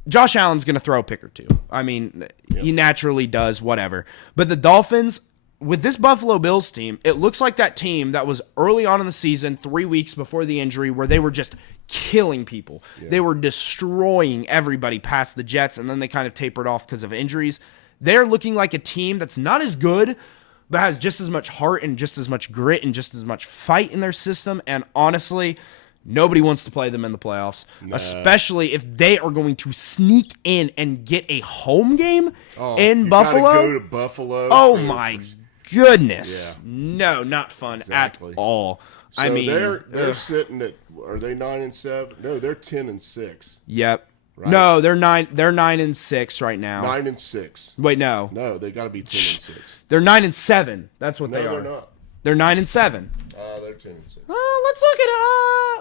Josh Allen's going to throw a pick or two. I mean, he naturally does, whatever. But the Dolphins... with this Buffalo Bills team, it looks like that team that was early on in the season, 3 weeks before the injury, where they were just killing people. Yeah. They were destroying everybody past the Jets, and then they kind of tapered off because of injuries. They're looking like a team that's not as good, but has just as much heart and just as much grit and just as much fight in their system. And honestly, nobody wants to play them in the playoffs, especially if they are going to sneak in and get a home game in Buffalo. Go to Buffalo. Oh, my goodness. Yeah. No, not fun at all. So I mean, they're sitting at, are they 9-7? No, they're 10-6. Yep. Right? No, they're 9-6 right now. 9-6. Wait, no. No, they got to be 10-6. They're 9-7. That's what they are. No, they're not. They're 9-7. They're 10-6. Let's look at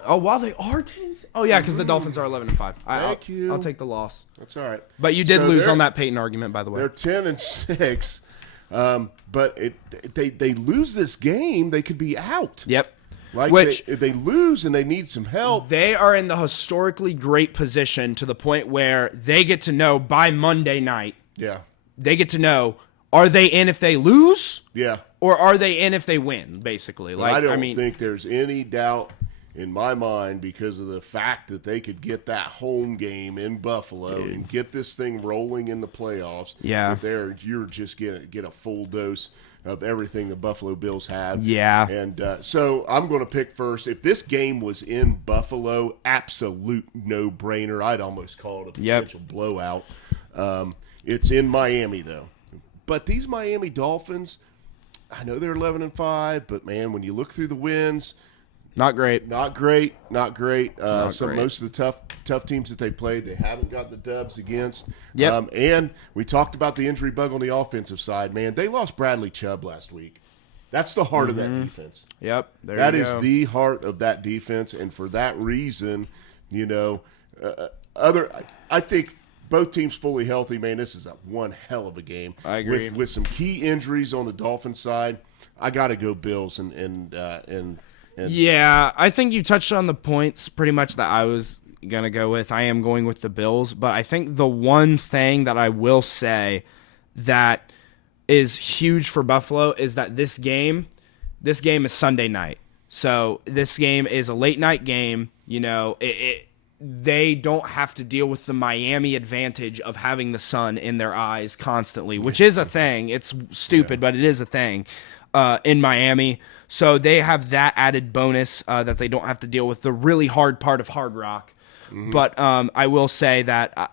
Oh, wow, they are 10-6. Oh yeah, because the Dolphins are 11-5. Thank you. I'll take the loss. That's all right. But you did lose on that Peyton argument, by the way. They're 10-6. But they lose this game, they could be out. Yep. Like if they lose and they need some help. They are in the historically great position to the point where they get to know by Monday night. Yeah. They get to know, are they in if they lose? Yeah. Or are they in if they win, basically? I don't think there's any doubt in my mind because of the fact that they could get that home game in Buffalo and get this thing rolling in the playoffs. Yeah. You're just going to get a full dose of everything the Buffalo Bills have. Yeah. And so I'm going to pick first. If this game was in Buffalo, absolute no-brainer. I'd almost call it a potential blowout. It's in Miami, though. But these Miami Dolphins, I know they're 11-5, but, man, when you look through the wins – Not great. Not great. Most of the tough teams that they played, they haven't got the dubs against. Yep. And we talked about the injury bug on the offensive side. Man, they lost Bradley Chubb last week. That's the heart of that defense. Yep. That is the heart of that defense, and for that reason, I think both teams fully healthy. Man, this is one hell of a game. I agree. With some key injuries on the Dolphins side, I got to go Bills and yeah, I think you touched on the points pretty much that I was going to go with. I am going with the Bills, but I think the one thing that I will say that is huge for Buffalo is that this game is Sunday night. So this game is a late night game. They don't have to deal with the Miami advantage of having the sun in their eyes constantly, which is a thing. It's stupid, but it is a thing in Miami. So they have that added bonus that they don't have to deal with the really hard part of Hard Rock. Mm-hmm. But I will say that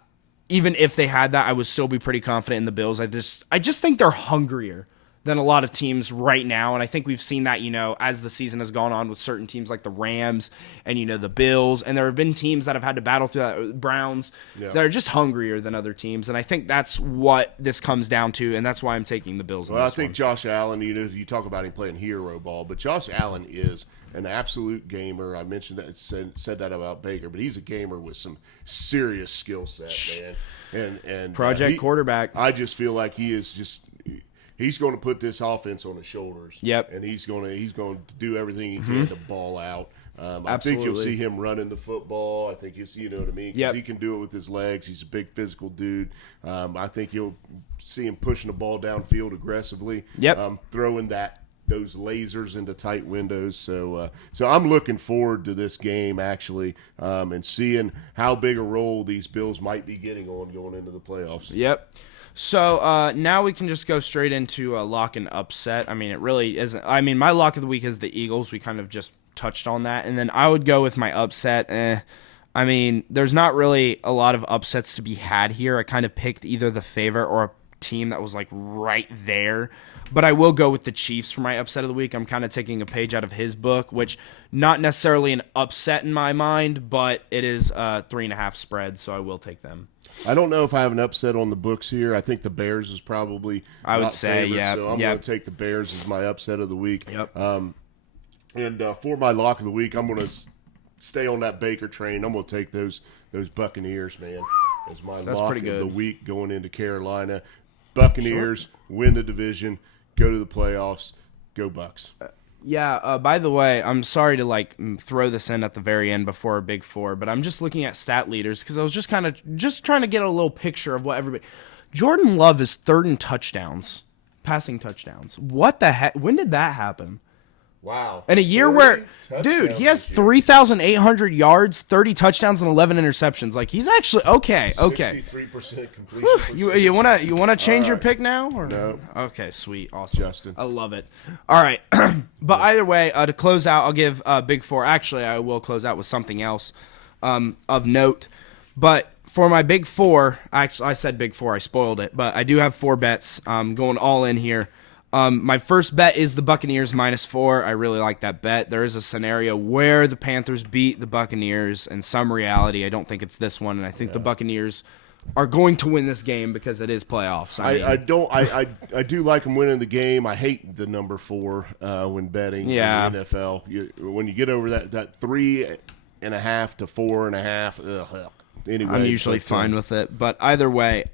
even if they had that, I would still be pretty confident in the Bills. I just think they're hungrier than a lot of teams right now, and I think we've seen that, as the season has gone on with certain teams like the Rams and, the Bills, and there have been teams that have had to battle through that, Browns, that are just hungrier than other teams, and I think that's what this comes down to, and that's why I'm taking the Bills. Well, I think Josh Allen, you talk about him playing hero ball, but Josh Allen is an absolute gamer. I mentioned that, said that about Baker, but he's a gamer with some serious skill set, man. And Project quarterback. I just feel like he is just – he's going to put this offense on his shoulders. Yep. And he's going to do everything he can to ball out. I think you'll see him running the football. I think you know what I mean? Because he can do it with his legs. He's a big physical dude. I think you'll see him pushing the ball downfield aggressively. Yep. Throwing those lasers into tight windows. So I'm looking forward to this game, actually, and seeing how big a role these Bills might be getting on going into the playoffs. Yep. So now we can just go straight into a lock and upset. I mean, it really isn't. I mean, my lock of the week is the Eagles. We kind of just touched on that. And then I would go with my upset. I mean, there's not really a lot of upsets to be had here. I kind of picked either the favorite or a team that was like right there. But I will go with the Chiefs for my upset of the week. I'm kind of taking a page out of his book, which not necessarily an upset in my mind, but it is 3.5 spread, so I will take them. I don't know if I have an upset on the books here. I think the Bears is probably I would say, favored, yeah. So I'm going to take the Bears as my upset of the week. Yep. And for my lock of the week, I'm going to stay on that Baker train. I'm going to take those Buccaneers, man, as my lock of the week going into Carolina. Buccaneers win the division, go to the playoffs, go Bucs. Yeah, by the way, I'm sorry to throw this in at the very end before a Big Four, but I'm just looking at stat leaders because I was just trying to get a little picture of what everybody. Jordan Love is third in touchdowns passing touchdowns. What the heck? When did that happen? Wow. In a year where, dude, he has 3,800 yards, 30 touchdowns, and 11 interceptions. Like, he's actually okay. 63% completion. You wanna change your pick now? Or? No. Okay, sweet, awesome. Justin, I love it. All right, but either way, to close out, I'll give Big Four. Actually, I will close out with something else of note. But for my Big Four, actually, I said Big Four. I spoiled it, but I do have 4 bets. Going all in here. My first bet is the Buccaneers -4. I really like that bet. There is a scenario where the Panthers beat the Buccaneers in some reality. I don't think it's this one, and I think the Buccaneers are going to win this game because it is playoffs. I do like them winning the game. I hate the number 4 when betting in the NFL. When you get over that 3.5 to 4.5, anyway, I'm usually fine with it, but either way.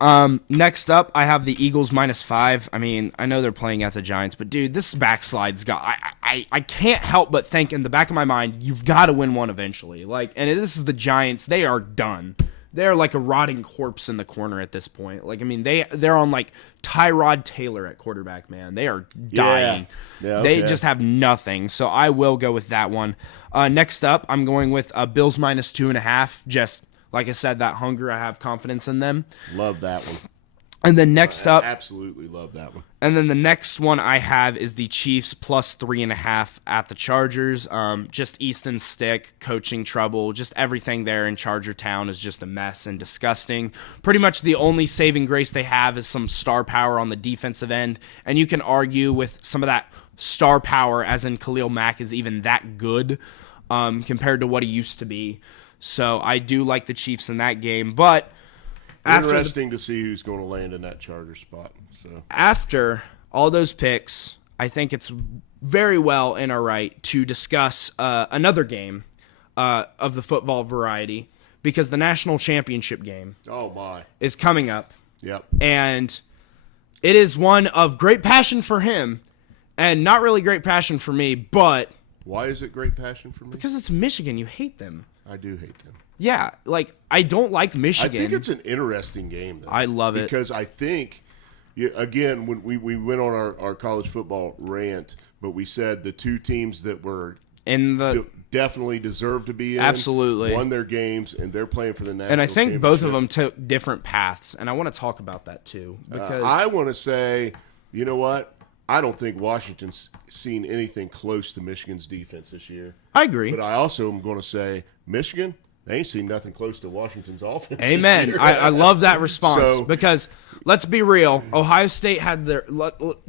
Next up, I have the Eagles -5. I mean, I know they're playing at the Giants, but dude, this backslide's got. I can't help but think in the back of my mind, you've got to win one eventually. Like, and this is the Giants. They are done. They're like a rotting corpse in the corner at this point. Like, I mean, they're on like Tyrod Taylor at quarterback. Man, they are dying. Yeah, okay. They just have nothing. So I will go with that one. Next up, I'm going with Bills -2.5. Just. Like I said, that hunger, I have confidence in them. Love that one. And then next up... Absolutely love that one. And then the next one I have is the Chiefs +3.5 at the Chargers. Just Easton Stick, coaching trouble, just everything there in Charger Town is just a mess and disgusting. Pretty much the only saving grace they have is some star power on the defensive end. And you can argue with some of that star power, as in Khalil Mack, is even that good compared to what he used to be. So I do like the Chiefs in that game, but interesting to see who's going to land in that Charger spot. So after all those picks, I think it's very well in our right to discuss another game of the football variety because the national championship game is coming up. Yep. And it is one of great passion for him and not really great passion for me, but why is it great passion for me? Because it's Michigan. You hate them. I do hate them. Yeah, like, I don't like Michigan. I think it's an interesting game, though. I love it. Because I think, again, when we went on our college football rant, but we said the 2 teams that were definitely deserve to be in absolutely won their games, and they're playing for the national and I think both of them took different paths, and I want to talk about that, too. Because I want to say, you know what? I don't think Washington's seen anything close to Michigan's defense this year. I agree. But I also am going to say Michigan, they ain't seen nothing close to Washington's offense. Amen. I love that response because let's be real. Ohio State had their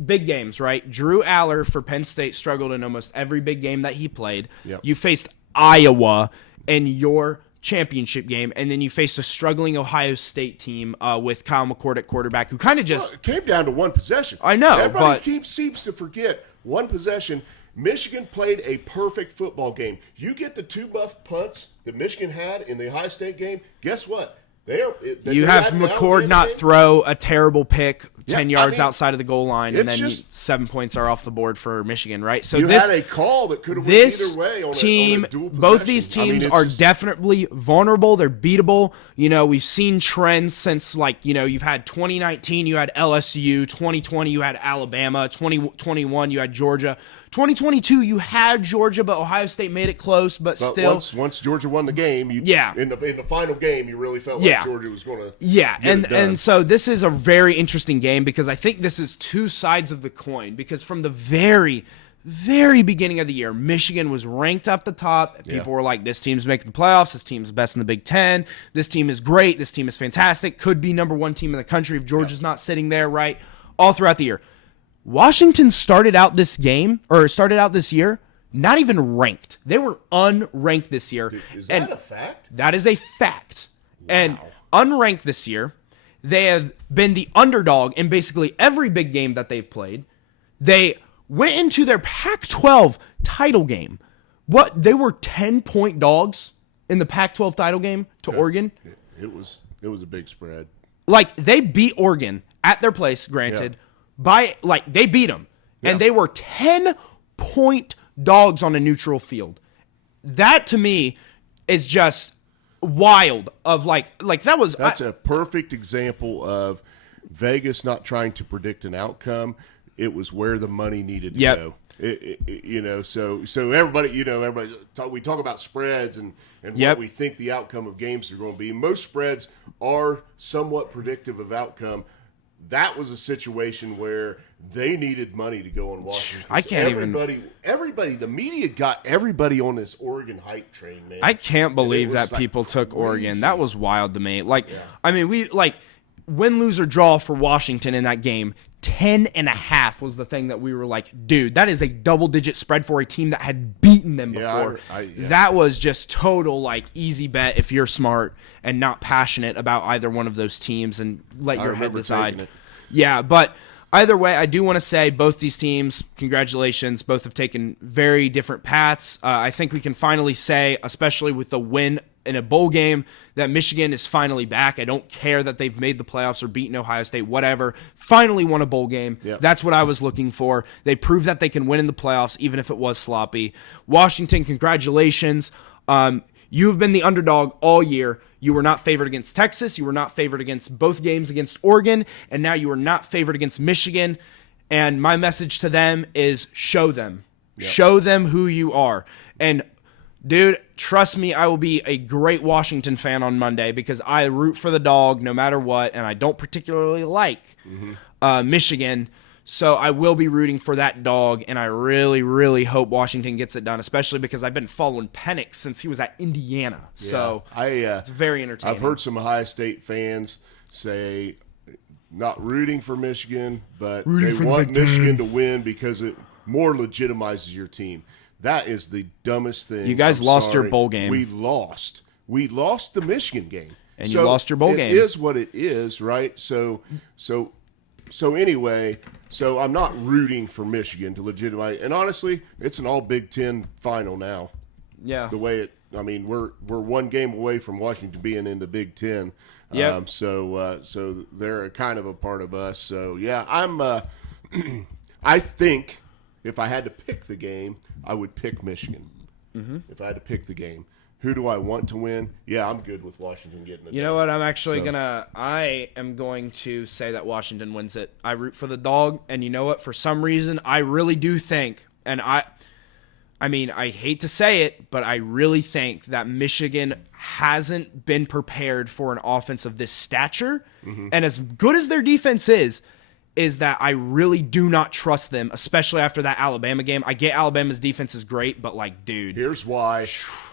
big games, right? Drew Aller for Penn State struggled in almost every big game that he played. Yep. You faced Iowa in your championship game, and then you faced a struggling Ohio State team with Kyle McCord at quarterback, who kind of just it came down to one possession. I know, everybody seems to forget one possession. Michigan played a perfect football game. You get the 2 buff punts that Michigan had in the Ohio State game. Guess what? You have McCord not throw a terrible pick 10 yards outside of the goal line, and then 7 points are off the board for Michigan, right? So you had a call that could have went either way on a dual both these teams are definitely vulnerable. They're beatable. You know, we've seen trends since, like, you know, you've had 2019, you had LSU, 2020, you had Alabama, 2021, you had Georgia. 2022, you had Georgia, but Ohio State made it close, but still. Once Georgia won the game, in the final game, you really felt like Georgia was going to and so this is a very interesting game because I think this is 2 sides of the coin because from the very, very beginning of the year, Michigan was ranked up the top. People were like, this team's making the playoffs. This team's the best in the Big Ten. This team is great. This team is fantastic. Could be number 1 team in the country if Georgia's not sitting there, right? All throughout the year. Washington started out this year not even ranked. They were unranked this year. Is that a fact? That is a fact. Wow. And unranked this year, they have been the underdog in basically every big game that they've played. They went into their Pac-12 title game. They were 10-point dogs in the Pac-12 title game to Oregon. It was a big spread. Like, they beat Oregon at their place, granted. They beat them. And they were 10-point dogs on a neutral field. That, to me, is just wild. That's a perfect example of Vegas not trying to predict an outcome. It was where the money needed to go. So everybody, we talk about spreads and what we think the outcome of games are going to be. Most spreads are somewhat predictive of outcome. That was a situation where they needed money to go and watch. Everybody, the media got everybody on this Oregon hype train, man. I can't believe that people took Oregon. That was wild to me. I mean, win, lose, or draw for Washington in that game. 10.5 was the thing that we were like, dude, that is a double-digit spread for a team that had beaten them before. That was just total, easy bet if you're smart and not passionate about either one of those teams and let your head decide. Yeah, but either way, I do want to say both these teams, congratulations. Both have taken very different paths. I think we can finally say, especially with the win in a bowl game, that Michigan is finally back. I don't care that they've made the playoffs or beaten Ohio State, whatever. Finally won a bowl game. Yep. That's what I was looking for. They proved that they can win in the playoffs, even if it was sloppy. Washington, congratulations. You've been the underdog all year. You were not favored against Texas. You were not favored against both games against Oregon. And now you are not favored against Michigan. And my message to them is show them. Yep. Show them who you are. And dude, trust me, I will be a great Washington fan on Monday because I root for the dog no matter what, and I don't particularly like Michigan. So I will be rooting for that dog, and I really, really hope Washington gets it done, especially because I've been following Penix since he was at Indiana. Yeah, so it's very entertaining. I've heard some Ohio State fans say not rooting for Michigan, but they want Michigan to win because it more legitimizes your team. That is the dumbest thing. You guys lost your bowl game. We lost. We lost the Michigan game. And you lost your bowl game. It is what it is, right? So anyway, so I'm not rooting for Michigan to legitimize. And honestly, it's an all Big Ten final now. Yeah. The way we're one game away from Washington being in the Big Ten. Yeah. So they're kind of a part of us. So yeah, I think if I had to pick the game, I would pick Michigan. Mm-hmm. If I had to pick the game. Who do I want to win? Yeah, I'm good with Washington getting it. You know what? I am going to say that Washington wins it. I root for the dog, and you know what? For some reason, I really do think, and I hate to say it, but I really think that Michigan hasn't been prepared for an offense of this stature. Mm-hmm. And as good as their defense is that I really do not trust them, especially after that Alabama game. I get Alabama's defense is great, but dude. Here's why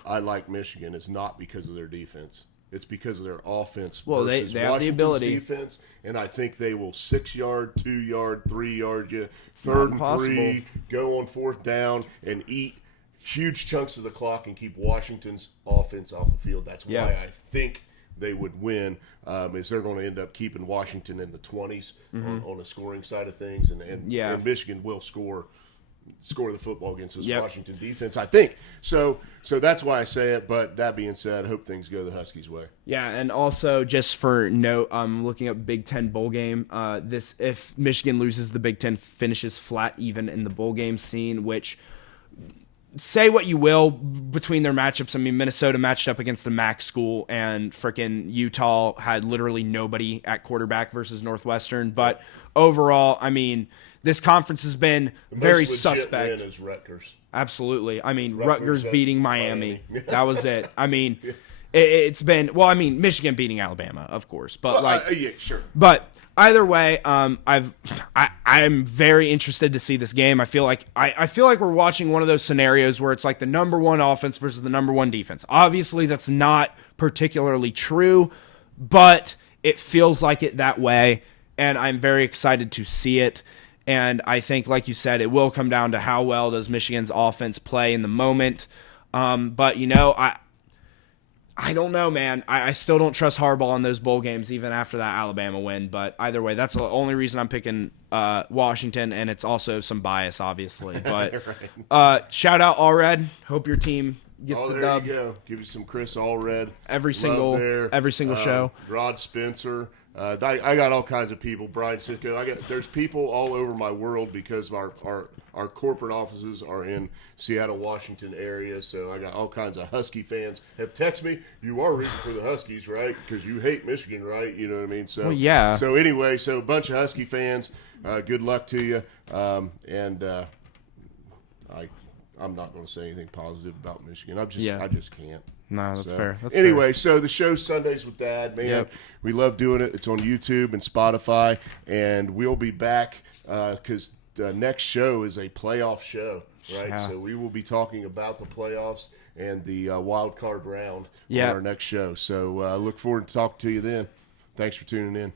I like Michigan. It's not because of their defense. It's because of their offense versus they have Washington's the ability. Defense, and I think they will 6-yard, 2-yard, 3-yard you, third and 3, go on fourth down, and eat huge chunks of the clock and keep Washington's offense off the field. That's why I think they would win, is they're going to end up keeping Washington in the 20s on the scoring side of things, and Michigan will score the football against this Washington defense, I think. So that's why I say it, but that being said, I hope things go the Huskies' way. Yeah, and also just for note, I'm looking up Big Ten bowl game. If Michigan loses, the Big Ten finishes flat even in the bowl game scene, which – say what you will between their matchups. I mean, Minnesota matched up against a MAC school, and frickin' Utah had literally nobody at quarterback versus Northwestern. But overall, I mean, this conference has been very suspect. Win is Rutgers. Absolutely. I mean, Rutgers beating Miami. That was it. I mean, it's been Michigan beating Alabama, of course, but yeah, sure. But either way, I'm very interested to see this game. I feel like we're watching one of those scenarios where it's like the number one offense versus the number one defense. Obviously, that's not particularly true, but it feels like it that way, and I'm very excited to see it. And I think, like you said, it will come down to how well does Michigan's offense play in the moment. But I don't know, man. I still don't trust Harbaugh in those bowl games, even after that Alabama win. But either way, that's the only reason I'm picking Washington, and it's also some bias, obviously. But shout out Allred. Hope your team gets the dub. There you go. Give you some Chris Allred. Every single show. Rod Spencer. I got all kinds of people. Brian Sitko. There's people all over my world because our corporate offices are in Seattle, Washington area. So I got all kinds of Husky fans have texted me. You are rooting for the Huskies, right? Because you hate Michigan, right? You know what I mean? So yeah. So anyway, a bunch of Husky fans. Good luck to you. I'm not going to say anything positive about Michigan. I just can't. No, that's fair. That's anyway, fair. So the show's Sundays with Dad, man. Yep. We love doing it. It's on YouTube and Spotify, and we'll be back because the next show is a playoff show, right? Yeah. So we will be talking about the playoffs and the wild card round on our next show. So look forward to talking to you then. Thanks for tuning in.